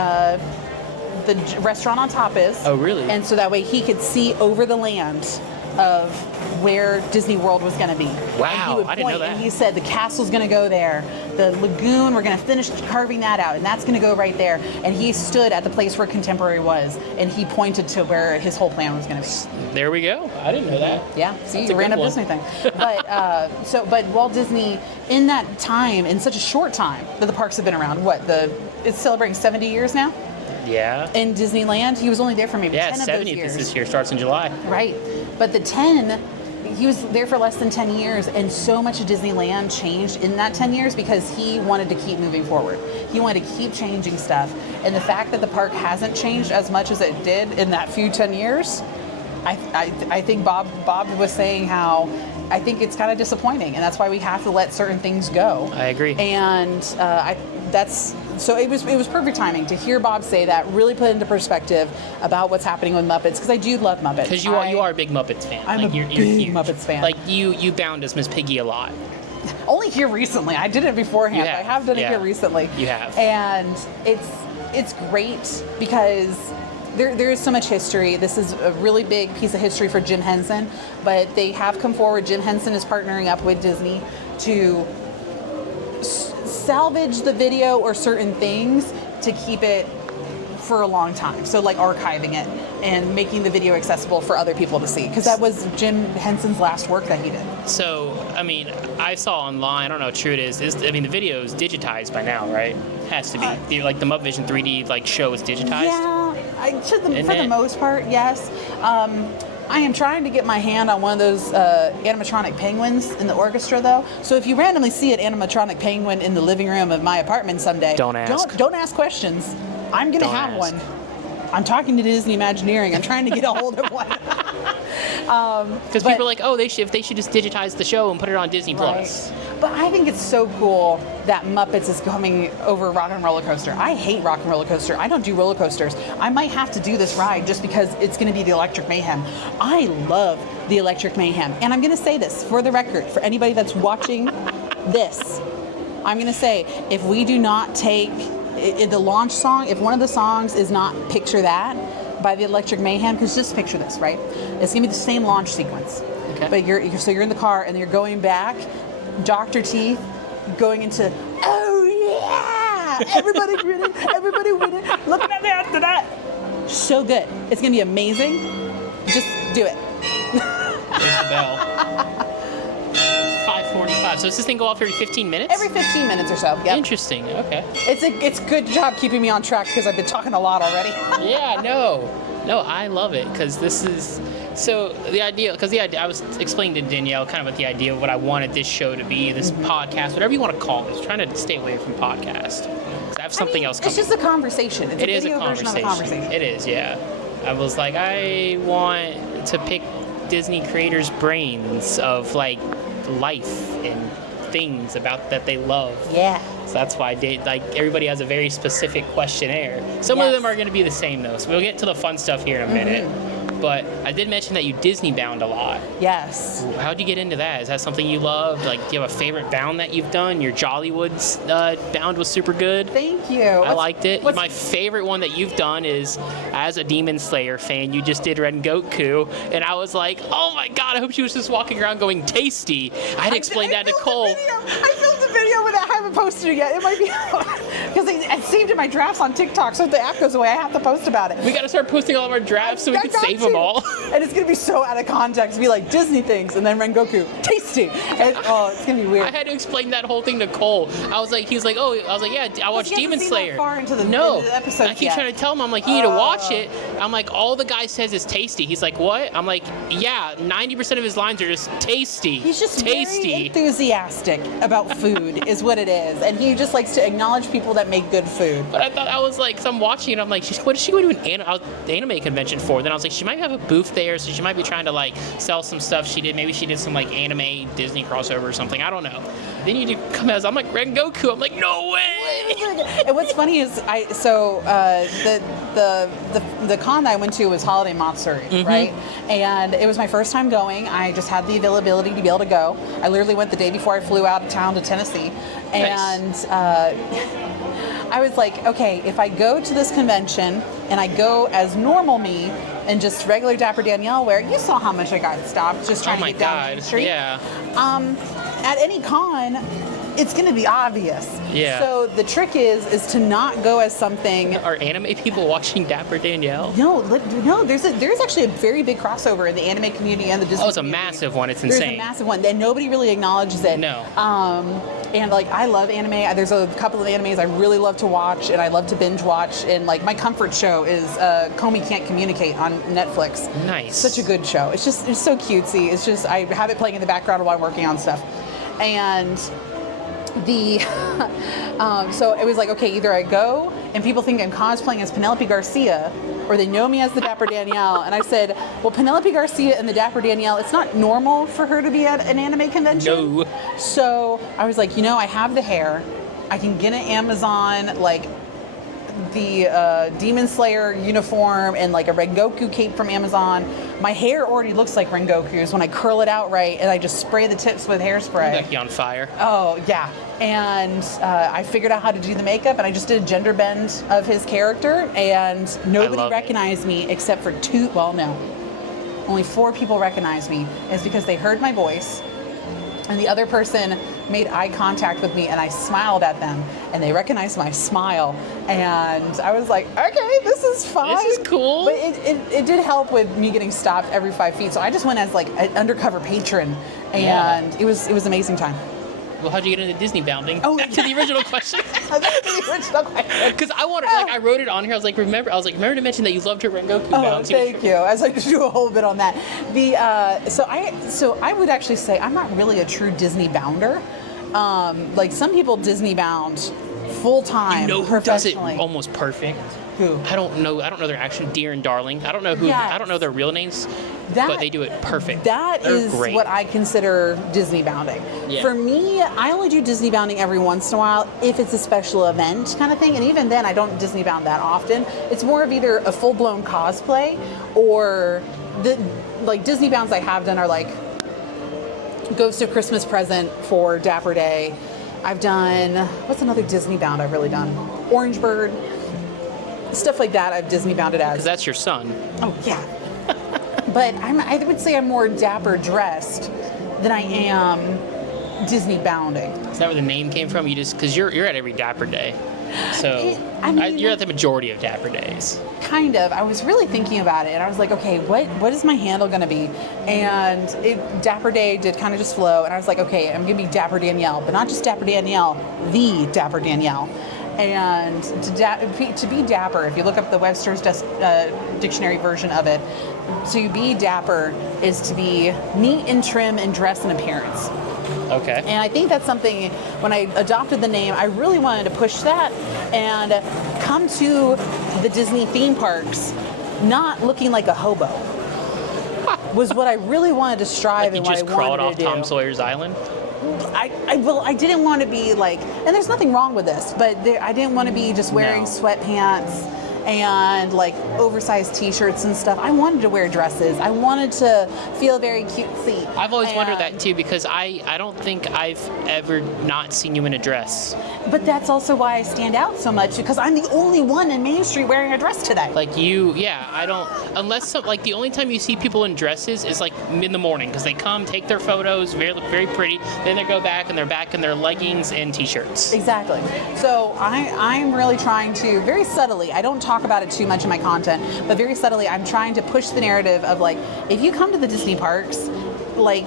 restaurant on top is. Oh, really? And so that way he could see over the land of where Disney World was going to be. Wow, I didn't know that. And he said the castle's going to go there. The lagoon, we're going to finish carving that out, and that's going to go right there. And he stood at the place where Contemporary was, and he pointed to where his whole plan was going to be. There we go. I didn't know that. Yeah, see, a random Disney thing. But Walt Disney, in that time, in such a short time that the parks have been around, it's celebrating 70 years now? Yeah. In Disneyland, he was only there for maybe 10 of those years. Yeah, 70th this year, starts in July. Right. But the 10, he was there for less than 10 years, and so much of Disneyland changed in that 10 years because he wanted to keep moving forward. He wanted to keep changing stuff. And the fact that the park hasn't changed as much as it did in that few 10 years, I think Bob was saying how I think it's kind of disappointing, and that's why we have to let certain things go. I agree. And so it was perfect timing to hear Bob say that, really put into perspective about what's happening with Muppets, because I do love Muppets. Because you are a big Muppets fan. I'm like, a you're big huge. Muppets fan. Like you bound as Miss Piggy a lot. Only here recently. I did it beforehand, but I have done it here recently. You have. And it's great because there is so much history. This is a really big piece of history for Jim Henson, but they have come forward. Jim Henson is partnering up with Disney to salvage the video or certain things to keep it for a long time. So like archiving it and making the video accessible for other people to see, because that was Jim Henson's last work that he did. So, I mean, I saw online, I don't know how true it is. I mean, the video is digitized by now, right? It has to be. Like the Muppet Vision 3D like show is digitized. Yeah, for the most part, yes. I am trying to get my hand on one of those animatronic penguins in the orchestra, though. So if you randomly see an animatronic penguin in the living room of my apartment someday, don't ask. Don't ask questions. I'm going to have one. I'm talking to Disney Imagineering. I'm trying to get a hold of one. Because people are like, oh, they should just digitize the show and put it on Disney Plus. But I think it's so cool that Muppets is coming over Rock and Roller Coaster. I hate Rock and Roller Coaster. I don't do roller coasters. I might have to do this ride just because it's going to be the Electric Mayhem. I love the Electric Mayhem. And I'm going to say this for the record, for anybody that's watching this, I'm going to say, if we do not take the launch song, if one of the songs is not Picture That by the Electric Mayhem, because just picture this, right? It's going to be the same launch sequence. Okay. But you're in the car and you're going back, Dr. Teeth going into, oh yeah, everybody grinning, everybody winning, looking at that. So good. It's going to be amazing. Just do it. There's the bell. It's 5:45. So does this thing go off every 15 minutes? Every 15 minutes or so. Yep. Interesting. Okay. It's good job keeping me on track because I've been talking a lot already. Yeah, no, I love it because this is so the idea. I was explaining to Danielle kind of what the idea of what I wanted this show to be, this podcast, whatever you want to call it. I was trying to stay away from podcast. I have something else coming. It's just a conversation. It's a video version of a conversation. It is, yeah. I was like, I want to pick Disney creators' brains of like life and things about that they love. Yeah. So that's why everybody has a very specific questionnaire. Some of them are going to be the same though. So we'll get to the fun stuff here in a minute. But I did mention that you Disney bound a lot. Yes. How'd you get into that? Is that something you love? Like, do you have a favorite bound that you've done? Your Jollywood's bound was super good. Thank you. I liked it. My favorite one that you've done is, as a Demon Slayer fan, you just did Rengoku, and I was like, oh my god, I hope she was just walking around going tasty. I had to explain that to Cole. I filmed a video with that. I haven't posted it yet. It might be because I saved in my drafts on TikTok, so if the app goes away, I have to post about it. We got to start posting all of our drafts so we can save them all. And it's gonna be so out of context. Be like Disney things, and then Rengoku, tasty. And, it's gonna be weird. I had to explain that whole thing to Cole. He's like, yeah, I watched Demon Slayer. That far into the episode. I keep trying to tell him, I'm like, you need to watch it. I'm like, all the guy says is tasty. He's like, what? I'm like, yeah, 90% of his lines are just tasty. He's just tasty. Very enthusiastic about food, is what it is, and he just likes to acknowledge people that make good food. But I thought I was like, so I'm watching it. I'm like, what is she going to an anime convention for? Then I was like, she might have a booth there, so she might be trying to like sell some stuff she did. Maybe she did some like anime Disney crossover or something. I don't know. Then you do come as I'm like Rengoku. I'm like, no way. And what's funny is the con that I went to was Holiday Matsuri, right? And it was my first time going. I just had the availability to be able to go. I literally went the day before I flew out of town to Tennessee, and I was like, okay, if I go to this convention and I go as normal me and just regular Dapper Danielle wear, you saw how much I got stopped just trying to get down the street. Yeah. At any con, it's going to be obvious. Yeah. So the trick is to not go as something. Are anime people watching Dapper Danielle? No, there's actually a very big crossover in the anime community and the Disney it's a community. massive one. It's There's insane. a massive one, and nobody really acknowledges it. No. And like I love anime. There's a couple of animes I really love to watch, and I love to binge watch. And like my comfort show is Comey Can't Communicate on Netflix. Nice. Such a good show. It's so cutesy. It's just I have it playing in the background while I'm working on stuff, and the so it was like, okay, either I go and people think I'm cosplaying as Penelope Garcia, or they know me as the Dapper Danielle. And I said, well, Penelope Garcia and the Dapper Danielle, it's not normal for her to be at an anime convention. No. So I was like, I have the hair. I can get an Amazon, like the Demon Slayer uniform and like a Rengoku cape from Amazon. My hair already looks like Rengoku's when I curl it out right, and I just spray the tips with hairspray. Becky on fire. Oh, yeah. And I figured out how to do the makeup, and I just did a gender bend of his character, and nobody recognized me except for only 4 people recognized me. It's because they heard my voice, and the other person made eye contact with me, and I smiled at them, and they recognized my smile, and I was like, okay, this is fine. This is cool. But it did help with me getting stopped every 5 feet, so I just went as like an undercover patron, and it was an amazing time. Well, how'd you get into Disney bounding? Oh, Back to the original question. Because I wanted, I wrote it on here. I was like, remember to mention that you loved your Rengoku bounds. Thank you. I was like, do a whole bit on that. So I would actually say I'm not really a true Disney bounder. Like some people Disney bound full time. You know who does it almost perfect? Who? I don't know their actual Dear and Darling. I don't know who. Yes. I don't know their real names, but they do it perfect. They're great. What I consider Disney bounding. Yeah. For me, I only do Disney bounding every once in a while if it's a special event kind of thing, and even then I don't Disney bound that often. It's more of either a full-blown cosplay or the Disney bounds I have done are like Ghost of Christmas Present for Dapper Day. I've done, what's another Disney bound I've really done? Orange Bird. Stuff like that I've Disney bounded as. Because that's your son. Oh, yeah. But I would say I'm more dapper dressed than I am Disney bounding. Is that where the name came from? Because you're at every Dapper Day. So you're at the majority of Dapper Days. Kind of. I was really thinking about it, and I was like, okay, what is my handle going to be? And Dapper Day did kind of just flow, and I was like, okay, I'm going to be Dapper Danielle, but not just Dapper Danielle, the Dapper Danielle. And to be dapper, if you look up the Webster's dictionary version of it, to be dapper is to be neat and trim in dress and appearance. Okay. And I think that's something, when I adopted the name, I really wanted to push that and come to the Disney theme parks not looking like a hobo. Was what I really wanted to strive and what I wanted to do. You just crawled off Tom Sawyer's Island? I didn't want to be like, and there's nothing wrong with this, but I didn't want to be just wearing sweatpants and like oversized t-shirts and stuff. I wanted to wear dresses. I wanted to feel very cutesy. I've always wondered that too, because I don't think I've ever not seen you in a dress. But that's also why I stand out so much, because I'm the only one in Main Street wearing a dress today. Like I don't, unless the only time you see people in dresses is like in the morning, because they come, take their photos, very, very pretty, then they go back and they're back in their leggings and t-shirts. Exactly. So I'm really trying to, very subtly, I don't talk about it too much in my content, but very subtly, I'm trying to push the narrative of like, if you come to the Disney parks, like,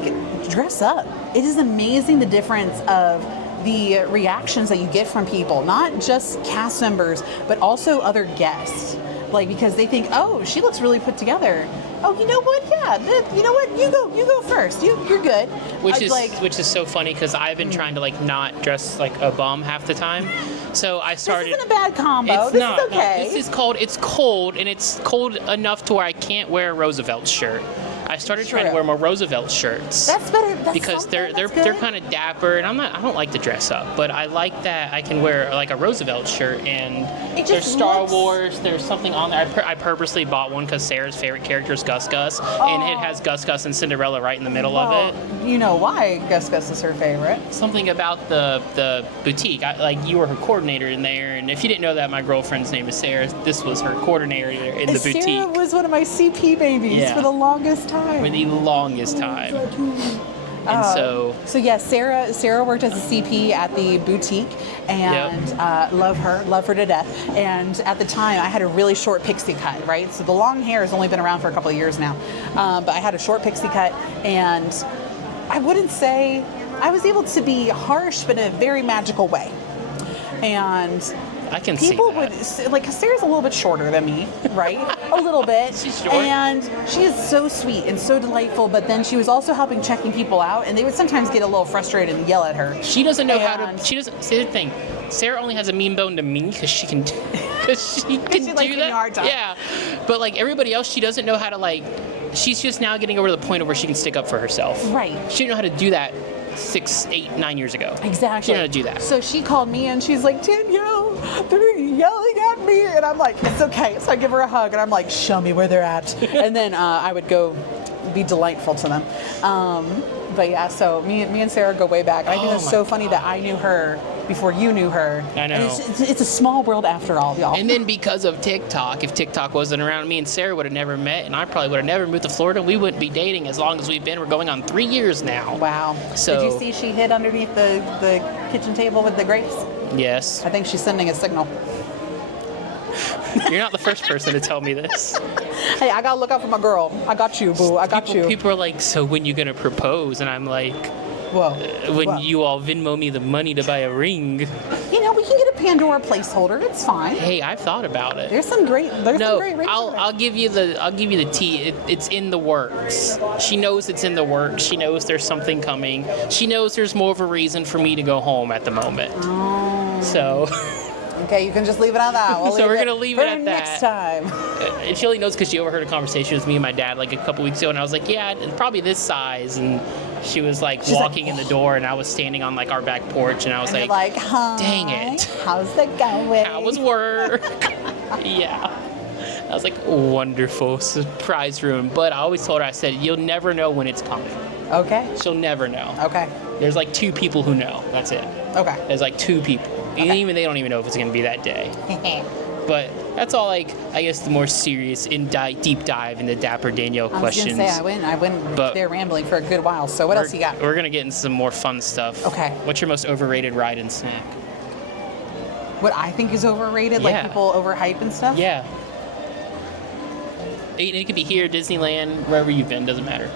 dress up. It is amazing the difference of the reactions that you get from people, not just cast members, but also other guests. Like, because they think, oh, she looks really put together. Oh, you know what? Yeah, you know what? You go first. You're good. Which is so funny, because I've been trying to like not dress like a bum half the time. So I started. This isn't a bad combo. It's not. Is okay. No, this is cold. It's cold, and it's cold enough to where I can't wear a Roosevelt shirt. I started trying to wear more Roosevelt shirts. That's better. Because they're kind of dapper, and I don't like to dress up, but I like that I can wear like a Roosevelt shirt, and there's Star Wars. There's something on there. I purposely bought one because Sarah's favorite character is Gus Gus, and it has Gus Gus and Cinderella right in the middle of it. You know why Gus Gus is her favorite? Something about the boutique. Like, you were her coordinator in there, and if you didn't know that, my girlfriend's name is Sarah. This was her coordinator in the boutique. Sarah was one of my CP babies for the longest time. For the longest time. And so yes, Sarah worked as a CP at the boutique, and love her to death. And at the time, I had a really short pixie cut, right? So the long hair has only been around for a couple of years now, but I had a short pixie cut, and I wouldn't say I was able to be harsh, but in a very magical way. And I can people see would, like, 'cause Sarah's a little bit shorter than me, right? A little bit. She's short. And she is so sweet and so delightful, but then she was also helping checking people out, and they would sometimes get a little frustrated and yell at her. She doesn't know how to, she doesn't, see the thing, Sarah only has a mean bone to me because she can, because she can do like that. a hard time. Yeah. But like everybody else, she doesn't know how to, like, she's just now getting over to the point of where she can stick up for herself. Right. She didn't know how to do that 6, 8, 9 years ago. Exactly. She didn't know how to do that. So she called me and she's like, Danielle, they're yelling at me. And I'm like, it's okay. So I give her a hug and I'm like, show me where they're at. And then I would go be delightful to them. But yeah, so me and Sarah go way back. And I think it's so funny that I knew her before you knew her. I know. And it's a small world after all, y'all. And then because of TikTok, if TikTok wasn't around, me and Sarah would have never met, and I probably would have never moved to Florida. We wouldn't be dating as long as we've been. We're going on 3 years now. Wow. So, did you see she hid underneath the kitchen table with the grapes? Yes. I think she's sending a signal. You're not the first person to tell me this. Hey, I gotta look out for my girl. I got you, boo. I got you. People are like, so when you gonna propose? And I'm like, whoa. When you all Venmo me the money to buy a ring. You know, we can get a Pandora placeholder. It's fine. Hey, I've thought about it. There's some great. I'll give you the tea. It's in the works. She knows it's in the works. She knows there's something coming. She knows there's more of a reason for me to go home at the moment. Oh. So. Okay, you can just leave it on that. So we're gonna leave it at that. Next time. And she only knows because she overheard a conversation with me and my dad like a couple weeks ago, and I was like, yeah, it's probably this size, and she was like walking in the door, and I was standing on like our back porch, and I was like, hi, dang it, how's it going? How was work? Yeah. I was like, wonderful, surprise room. But I always told her, I said, you'll never know when it's coming. Okay. She'll never know. Okay. There's like 2 people who know. That's it. Okay. There's like 2 people. Okay. And even they don't even know if it's going to be that day. But that's all, like, I guess the more serious deep dive into Dapper Danielle questions. I was going to say, I went there rambling for a good while. So what else you got? We're going to get into some more fun stuff. Okay. What's your most overrated ride and snack? What I think is overrated? Yeah. Like people overhype and stuff? Yeah. It could be here, Disneyland, wherever you've been, doesn't matter.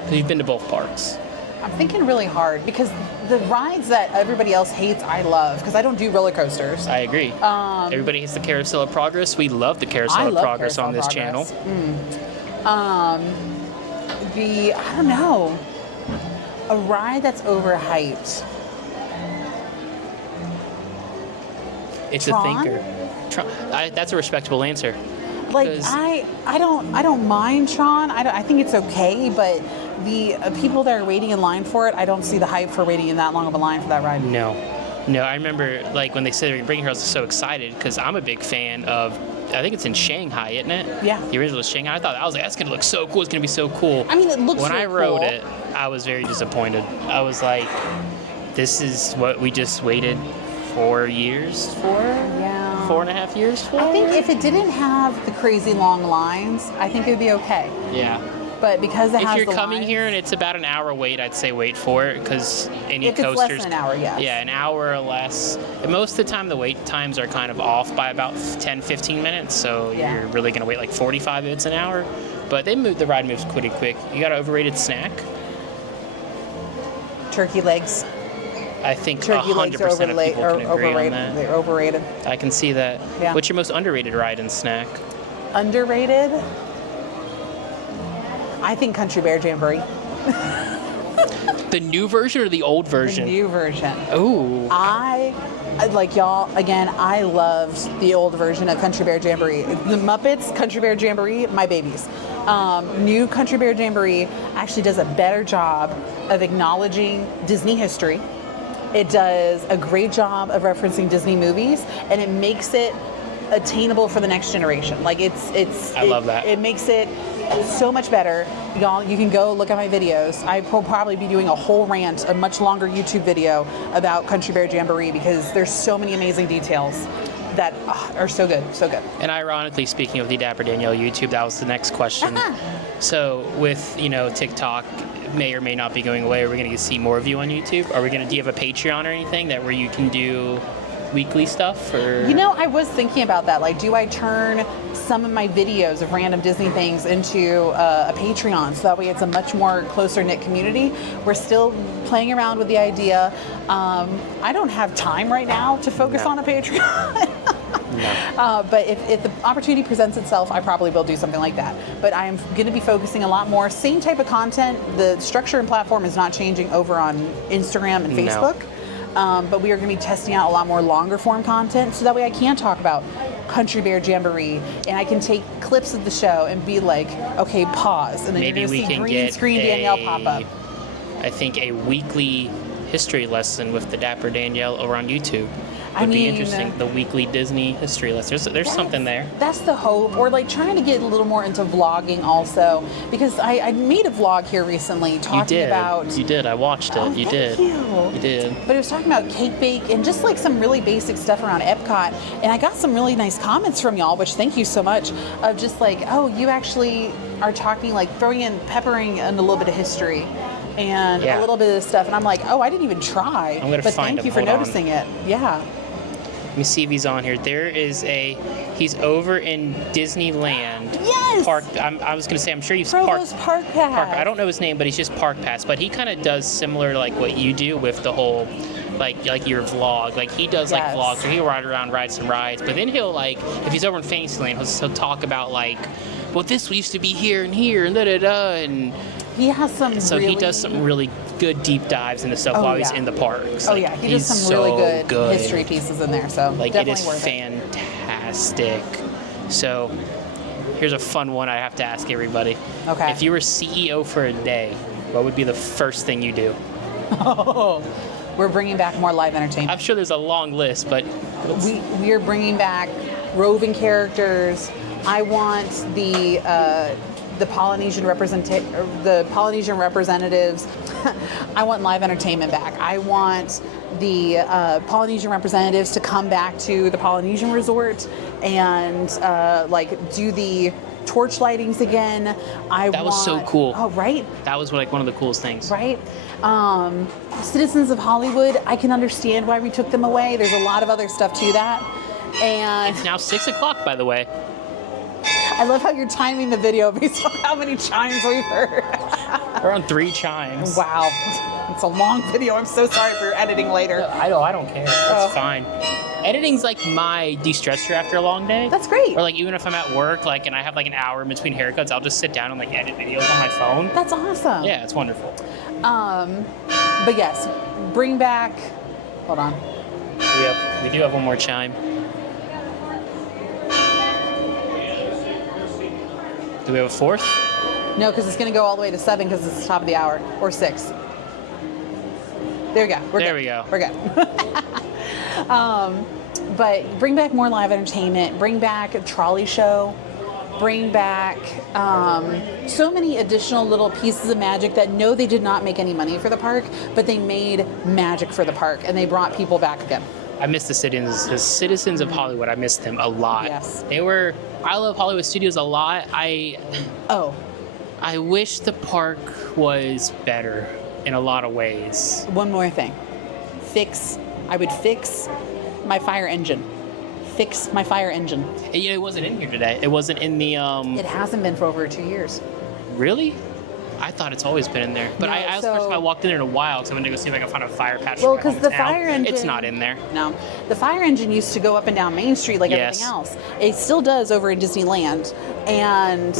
Because you've been to both parks. I'm thinking really hard because the rides that everybody else hates, I love because I don't do roller coasters. I agree. Everybody hates the Carousel of Progress. We love the Carousel of Progress on this channel. I don't know, a ride that's overhyped. It's Tron? a thinker. Tron. That's a respectable answer. Like I don't mind Tron. I think it's okay, but the people that are waiting in line for it, I don't see the hype for waiting in that long of a line for that ride. No, I remember like when they said they were bringing her, I was so excited because I'm a big fan of. I think it's in Shanghai, isn't it? Yeah. The original was Shanghai. I was like, that's gonna look so cool. It's gonna be so cool. I mean, it looks. When really I rode cool. it, I was very disappointed. I was like, this is what we just waited 4 years for? Yeah. 4.5 years for? I think if it didn't have the crazy long lines, I think it would be okay. Yeah. But because it has if you're the coming lines, here and it's about an hour wait, I'd say wait for it because any if it's coasters. less than an hour, yes. Yeah, an hour or less. And most of the time, the wait times are kind of off by about 10, 15 minutes. So you're really going to wait like 45 minutes, an hour. But the ride moves pretty quick. You got an overrated snack? Turkey legs. I think Turkey 100% legs are of people can agree overrated. on that. They're overrated. I can see that. Yeah. What's your most underrated ride and snack? Underrated? I think Country Bear Jamboree. The new version or the old version? The new version. Ooh. I like y'all, again, I loved the old version of Country Bear Jamboree. The Muppets, Country Bear Jamboree, my babies. New Country Bear Jamboree actually does a better job of acknowledging Disney history. It does a great job of referencing Disney movies, and it makes it attainable for the next generation. Like I love that. It makes it so much better. Y'all, you can go look at my videos. I will probably be doing a whole rant, a much longer YouTube video about Country Bear Jamboree because there's so many amazing details. that are so good, so good. And ironically, speaking of the Dapper Danielle YouTube, that was the next question. So with, TikTok may or may not be going away, are we going to see more of you on YouTube? Do you have a Patreon or anything where you can do weekly stuff? Or I was thinking about that. Like, do I turn some of my videos of random Disney things into a Patreon, so that way it's a much more closer knit community? We're still playing around with the idea. I don't have time right now to focus on a Patreon. But if the opportunity presents itself, I probably will do something like that. But I am going to be focusing a lot more, same type of content. The structure and platform is not changing over on Instagram and Facebook. But we are going to be testing out a lot more longer form content, so that way I can talk about Country Bear Jamboree, and I can take clips of the show and be like, okay, pause, and then maybe you're we going to see can green get screen Danielle pop up. I think a weekly history lesson with the Dapper Danielle over on YouTube would be interesting. The weekly Disney history lesson. There's something there. That's the hope. Or like trying to get a little more into vlogging also, because I made a vlog here recently talking about. You did. I watched it. Oh, You thank did. You did. But it was talking about cake bake and just like some really basic stuff around Epcot. And I got some really nice comments from y'all, which thank you so much, of just like, oh, you actually are talking, like peppering in a little bit of history and a little bit of stuff. And I'm like, oh, I didn't even try. I'm gonna but find thank you him. for noticing it. Yeah. Let me see if he's on here. He's over in Disneyland. Yes! Park. I was going to say, I'm sure you've Provost Park Pass. I don't know his name, but he's just Park Pass. But he kind of does similar like what you do with the whole, like your vlog. Like he does like vlogs where he'll ride around, ride some rides. But then he'll like, if he's over in Fantasyland, he'll talk about like, well, this used to be here and da-da-da. And he has some he does some really good deep dives into stuff while he's in the parks. He does some really good history pieces in there. So like definitely it is worth fantastic. So here's a fun one I have to ask everybody. Okay. If you were CEO for a day, what would be the first thing you do? Oh, we're bringing back more live entertainment. I'm sure there's a long list, but we are bringing back roving characters. I want the Polynesian representatives. I want live entertainment back. I want the Polynesian representatives to come back to the Polynesian Resort and do the torch lightings again. That was so cool. Oh, right? That was like one of the coolest things. Right? Citizens of Hollywood, I can understand why we took them away. There's a lot of other stuff to that. And it's now 6 o'clock, by the way. I love how you're timing the video based on how many chimes we've heard. We're on 3 chimes. Wow. It's a long video. I'm so sorry for editing later. No, I don't care. That's fine. Editing's like my de-stressor after a long day. That's great. Or like even if I'm at work, and I have like an hour in between haircuts, I'll just sit down and edit videos on my phone. That's awesome. Yeah, it's wonderful. But yes, bring back. Hold on. We do have one more chime. Do we have a fourth? No, because it's going to go all the way to 7 because it's the top of the hour, or 6. There we go. We're good. But bring back more live entertainment. Bring back a trolley show. Bring back so many additional little pieces of magic that they did not make any money for the park, but they made magic for the park, and they brought people back again. I miss the citizens of Hollywood. I miss them a lot. Yes. I love Hollywood Studios a lot. I wish the park was better in a lot of ways. One more thing. I would fix my fire engine. Fix my fire engine. It wasn't in here today. It wasn't in the... It hasn't been for over 2 years. Really? I thought it's always been in there. But I was the first time I walked in there in a while because I went to go see if I could find a fire patch. Well, because the fire engine... It's not in there. No. The fire engine used to go up and down Main Street like everything else. It still does over in Disneyland. And,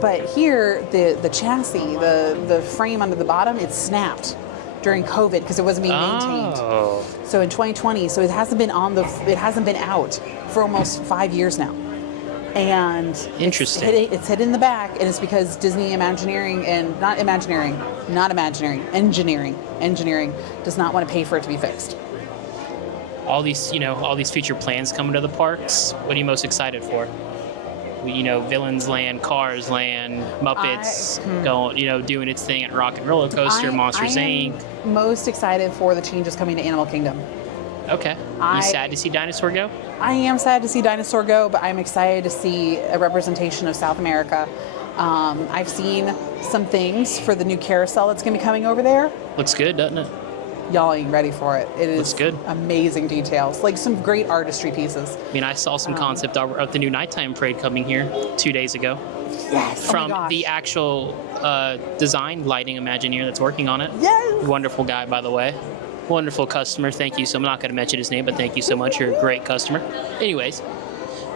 but here, the chassis, the frame under the bottom, it snapped during COVID because it wasn't being maintained. Oh. So in 2020, so it hasn't been out for almost 5 years now. And interesting. It's hit in the back, and it's because Disney Engineering does not want to pay for it to be fixed. All these future plans coming to the parks. What are you most excited for? Villains Land, Cars Land, Muppets doing its thing at Rock and Roller Coaster, Monsters Inc. Most excited for the changes coming to Animal Kingdom. Okay. You sad to see Dinosaur go? I am sad to see Dinosaur go, but I'm excited to see a representation of South America. I've seen some things for the new carousel that's going to be coming over there. Looks good, doesn't it? Y'all ain't ready for it. It is Looks good. Amazing details, like some great artistry pieces. I mean, I saw some concept art of the new nighttime parade coming here 2 days ago. Yes. From the actual design lighting Imagineer that's working on it. Yes. Wonderful guy, by the way. Wonderful customer. Thank you. So I'm not going to mention his name, but thank you so much. You're a great customer. Anyways,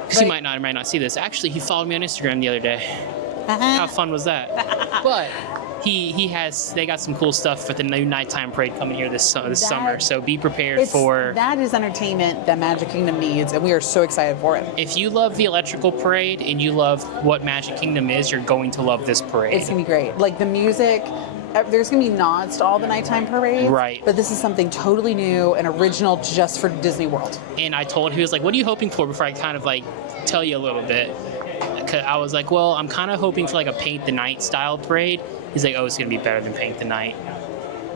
because he might not see this. Actually, he followed me on Instagram the other day. How fun was that? But they got some cool stuff for the new nighttime parade coming here this summer. So be prepared for. That is entertainment that Magic Kingdom needs, and we are so excited for it. If you love the electrical parade and you love what Magic Kingdom is, you're going to love this parade. It's gonna be great. Like the music, there's gonna be nods to all the nighttime parades. Right. But this is something totally new and original just for Disney World. And I told him, he was like, "What are you hoping for?" Before I kind of like tell you a little bit. I was like, well, I'm kind of hoping for like a Paint the Night style parade. He's like, oh, it's gonna be better than Paint the Night.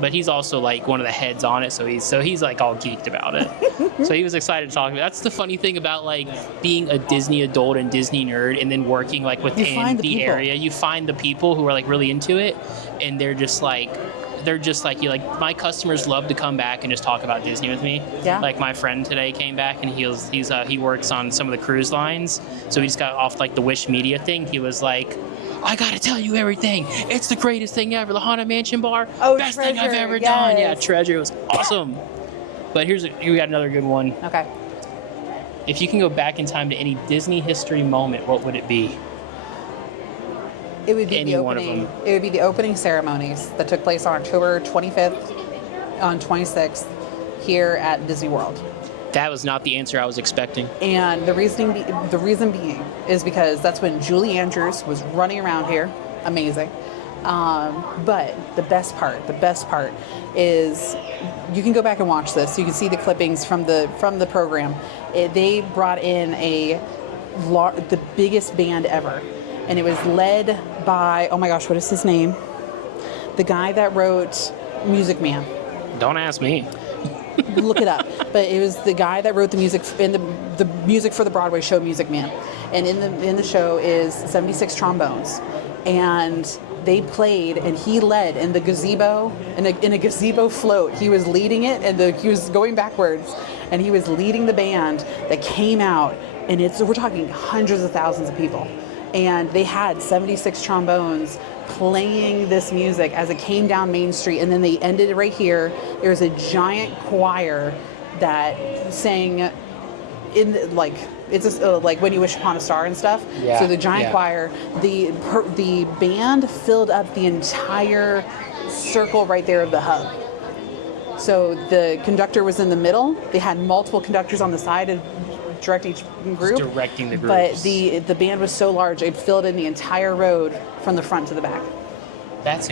But he's also like one of the heads on it, so he's like all geeked about it. So he was excited to talk about it. That's the funny thing about like being a Disney adult and Disney nerd, and then working like within the area. You find the people who are like really into it, and they're just like you. Like my customers love to come back and just talk about Disney with me. Yeah. Like my friend today came back and he works on some of the cruise lines, so he just got off like the Wish Media thing. He was like, I gotta tell you everything. It's the greatest thing ever. The Haunted Mansion bar, best Treasure, thing I've ever done. Yeah, Treasure was awesome. But we got another good one. Okay. If you can go back in time to any Disney history moment, what would it be? It would be Any one of them. It would be the opening ceremonies that took place on October 25th, on 26th, here at Disney World. That was not the answer I was expecting. And the reason being is because that's when Julie Andrews was running around here. Amazing. But the best part is you can go back and watch this. You can see the clippings from the program. They brought in the biggest band ever. And it was led by, oh my gosh, what is his name? The guy that wrote Music Man. Don't ask me. Look it up. But it was the guy that wrote the music in the music for the Broadway show Music Man. And in the show is 76 trombones. And they played and he led in the gazebo, in a gazebo float. He was leading it and he was going backwards and he was leading the band that came out, and we're talking hundreds of thousands of people. And they had 76 trombones playing this music as it came down Main Street, and then they ended it right here. There was a giant choir that sang like When You Wish Upon a Star and stuff. Yeah, so the giant choir, the band filled up the entire circle right there of the hub. So the conductor was in the middle. They had multiple conductors on the side to direct each group. Just directing the groups. But the band was so large, it filled in the entire road from the front to the back. That's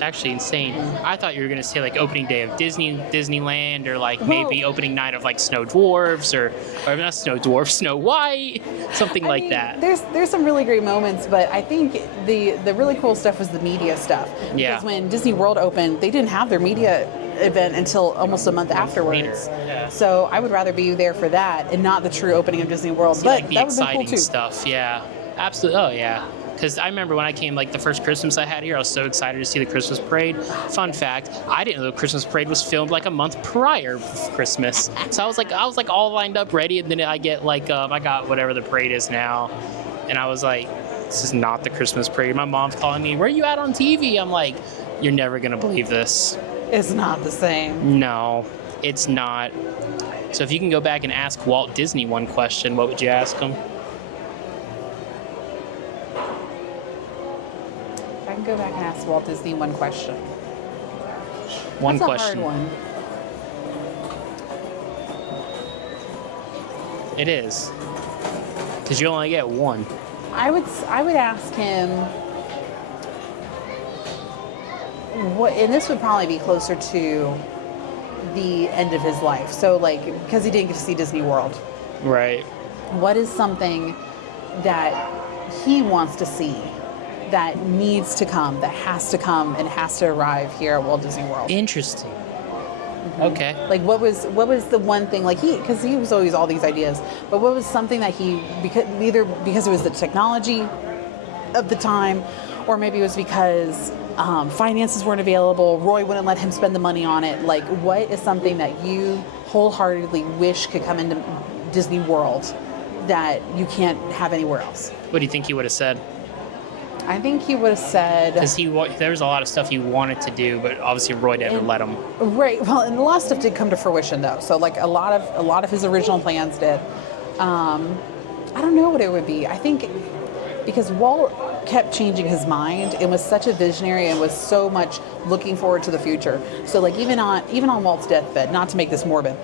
actually insane. I thought you were gonna say like opening day of Disneyland, or like maybe opening night of like Snow Dwarfs or not Snow Dwarfs, Snow White, something like that. There's some really great moments, but I think the really cool stuff was the media stuff. Yeah. Because when Disney World opened, they didn't have their media event until almost a month afterwards. Yeah. So I would rather be there for that and not the true opening of Disney World. See, but like the that would be exciting cool too. stuff. Yeah, absolutely. Oh yeah. Because I remember when I came, like the first Christmas I had here, I was so excited to see the Christmas parade. Fun fact, I didn't know the Christmas parade was filmed like a month prior to Christmas. So I was like all lined up ready, and then I get like, I got whatever the parade is now, and I was like, this is not the Christmas parade. My mom's calling me, where are you at on TV? I'm like, you're never gonna believe this. It's not the same. No, it's not. So if you can go back and ask Walt Disney one question, what would you ask him? I can go back and ask Walt Disney one question. One That's question. a hard one. It is. Because you only get one. I would ask him what, and this would probably be closer to the end of his life. So like, because he didn't get to see Disney World. Right. What is something that he wants to see that needs to come, that has to come and has to arrive here at Walt Disney World? Interesting. Okay. Like, what was the one thing, like, because he was always all these ideas, but what was something that because it was the technology of the time, or maybe it was because finances weren't available, Roy wouldn't let him spend the money on it. Like, what is something that you wholeheartedly wish could come into Disney World that you can't have anywhere else? What do you think he would have said? I think he would have said, because there was a lot of stuff he wanted to do, but obviously Roy never let him. Right. Well, and a lot of stuff did come to fruition, though. So, like, a lot of his original plans did. I don't know what it would be. I think because Walt kept changing his mind and was such a visionary and was so much looking forward to the future. So, like, even on Walt's deathbed, not to make this morbid,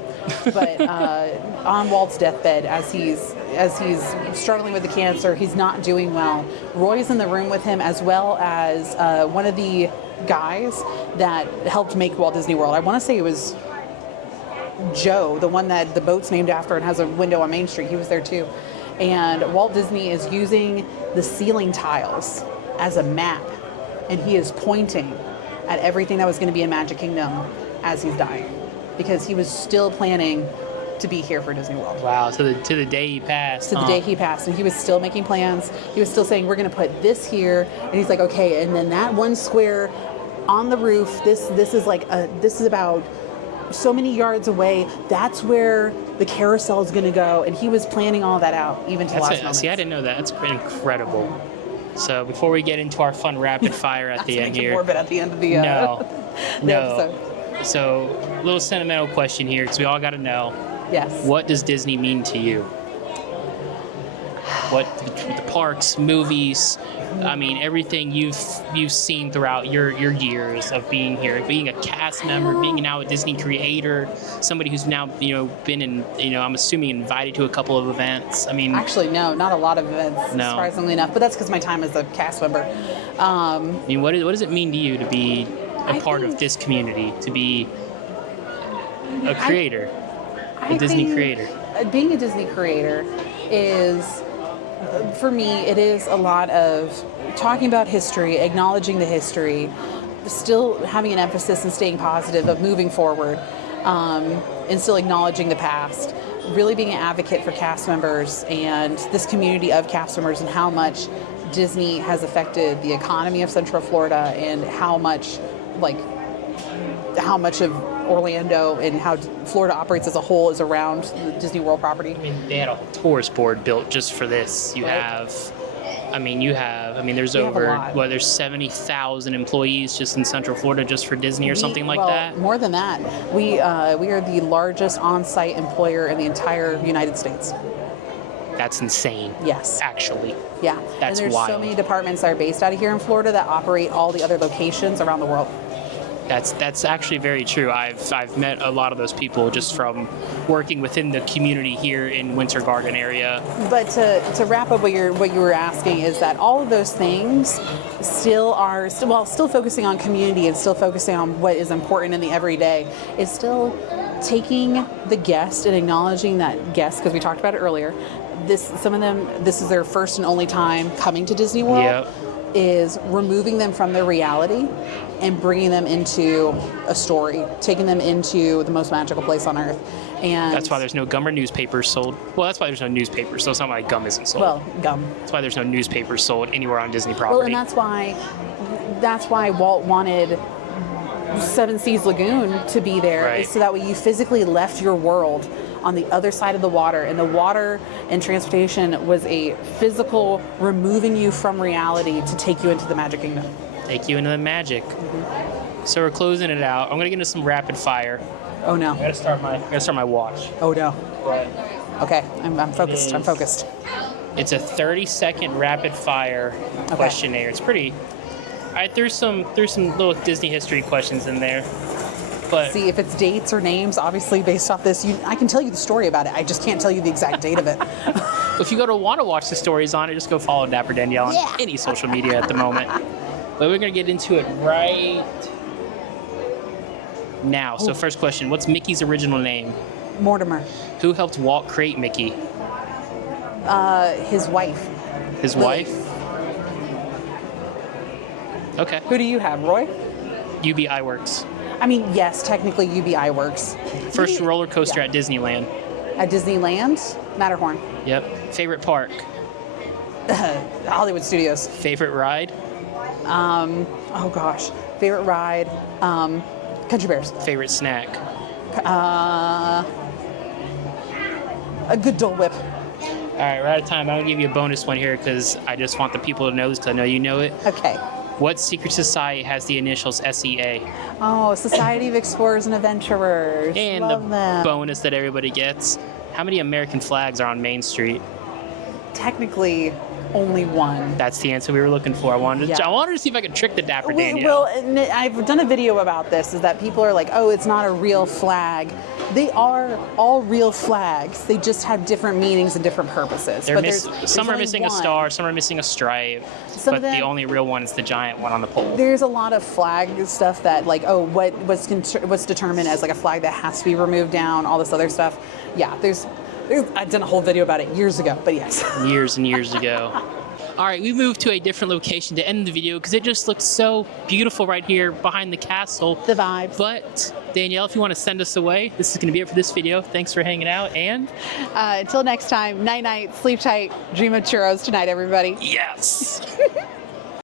but on Walt's deathbed, as he's struggling with the cancer, he's not doing well. Roy's in the room with him, as well as one of the guys that helped make Walt Disney World. I want to say it was Joe, the one that the boat's named after and has a window on Main Street. He was there too. And Walt Disney is using the ceiling tiles as a map, and he is pointing at everything that was going to be in Magic Kingdom as he's dying, because he was still planning to be here for Disney World. Wow, to the day he passed. To the day he passed, and he was still making plans. He was still saying, we're going to put this here, and he's like, okay, and then that one square on the roof, this is about so many yards away, that's where the carousel is going to go, and he was planning all that out, even to the last moment. See, I didn't know that. That's incredible. So before we get into our fun rapid fire at the end here. Morbid at the end of the no. episode. So, a little sentimental question here, because we all got to know. Yes. What does Disney mean to you? What the parks, movies, I mean, everything you've seen throughout your years of being here, being a cast member, being now a Disney creator, somebody who's now been in I'm assuming invited to a couple of events. I mean, actually, no, not a lot of events, surprisingly enough, but that's because my time as a cast member. I mean, what does it mean to you to be a part of this community, to be a creator, a Disney creator? Being a Disney creator is, for me, it is a lot of talking about history, acknowledging the history, still having an emphasis and staying positive, of moving forward, and still acknowledging the past. Really being an advocate for cast members and this community of cast members, and how much Disney has affected the economy of Central Florida, and how much of Orlando and how Florida operates as a whole is around the Disney World property. I mean, they had a tourist board built just for this. There's there's 70,000 employees just in Central Florida just for Disney or something like that? More than that. We are the largest on-site employer in the entire United States. That's insane. Yes. Actually. Yeah. That's and there's wild. so many departments that are based out of here in Florida that operate all the other locations around the world. That's actually very true. I've met a lot of those people just from working within the community here in Winter Garden area. But to wrap up what you were asking, is that all of those things still focusing on community and still focusing on what is important in the everyday, is still taking the guest and acknowledging that guest, because we talked about it earlier. Some of them, this is their first and only time coming to Disney World. Yep. Is removing them from their reality and bringing them into a story, taking them into the most magical place on earth. And that's why there's no gum or newspapers sold. Well, that's why there's no newspapers, so it's not why gum isn't sold. Well, gum. That's why there's no newspapers sold anywhere on Disney property. Well, and that's why Walt wanted Seven Seas Lagoon to be there, right. Is so that way you physically left your world on the other side of the water, and the water and transportation was a physical removing you from reality to take you into the Magic Kingdom. Take you into the magic. Mm-hmm. So we're closing it out. I'm gonna get into some rapid fire. Oh no! I gotta start my watch. Oh no! But okay, I'm focused. I'm focused. It's a 30-second rapid fire questionnaire. It's pretty. I threw some little Disney history questions in there. But see, if it's dates or names, obviously based off this, I can tell you the story about it. I just can't tell you the exact date of it. If you want to watch the stories on it, just go follow Dapper Danielle on any social media at the moment. But we're going to get into it right now. So first question, what's Mickey's original name? Mortimer. Who helped Walt create Mickey? His wife. His Lily. wife? Okay. Who do you have, Roy? UB iWorks. I mean, yes, technically UBI works. First roller coaster at Disneyland. At Disneyland, Matterhorn. Yep. Favorite park. Hollywood Studios. Favorite ride. Oh gosh, favorite ride. Country Bears. Favorite snack. A good Dole Whip. All right, we're out of time. I'm gonna give you a bonus one here because I just want the people to know this because I know you know it. Okay. What secret society has the initials SEA? Oh, Society of Explorers and Adventurers. And Love the them. bonus that everybody gets. How many American flags are on Main Street? Technically, only one. That's the answer we were looking for. I wanted to see if I could trick the Dapper Danielle. Well, and I've done a video about this, is that people are like, oh, it's not a real flag. They are all real flags. They just have different meanings and different purposes. Some are missing a star, some are missing a stripe, but the only real one is the giant one on the pole. There's a lot of flag stuff that, like, oh, what's determined as like a flag that has to be removed down, all this other stuff. Yeah, I've done a whole video about it years ago, but yes. Years and years ago. All right, we moved to a different location to end the video because it just looks so beautiful right here behind the castle. The vibes. But Danielle, if you want to send us away, this is going to be it for this video. Thanks for hanging out, and until next time, night night, sleep tight, dream of churros tonight, everybody. Yes.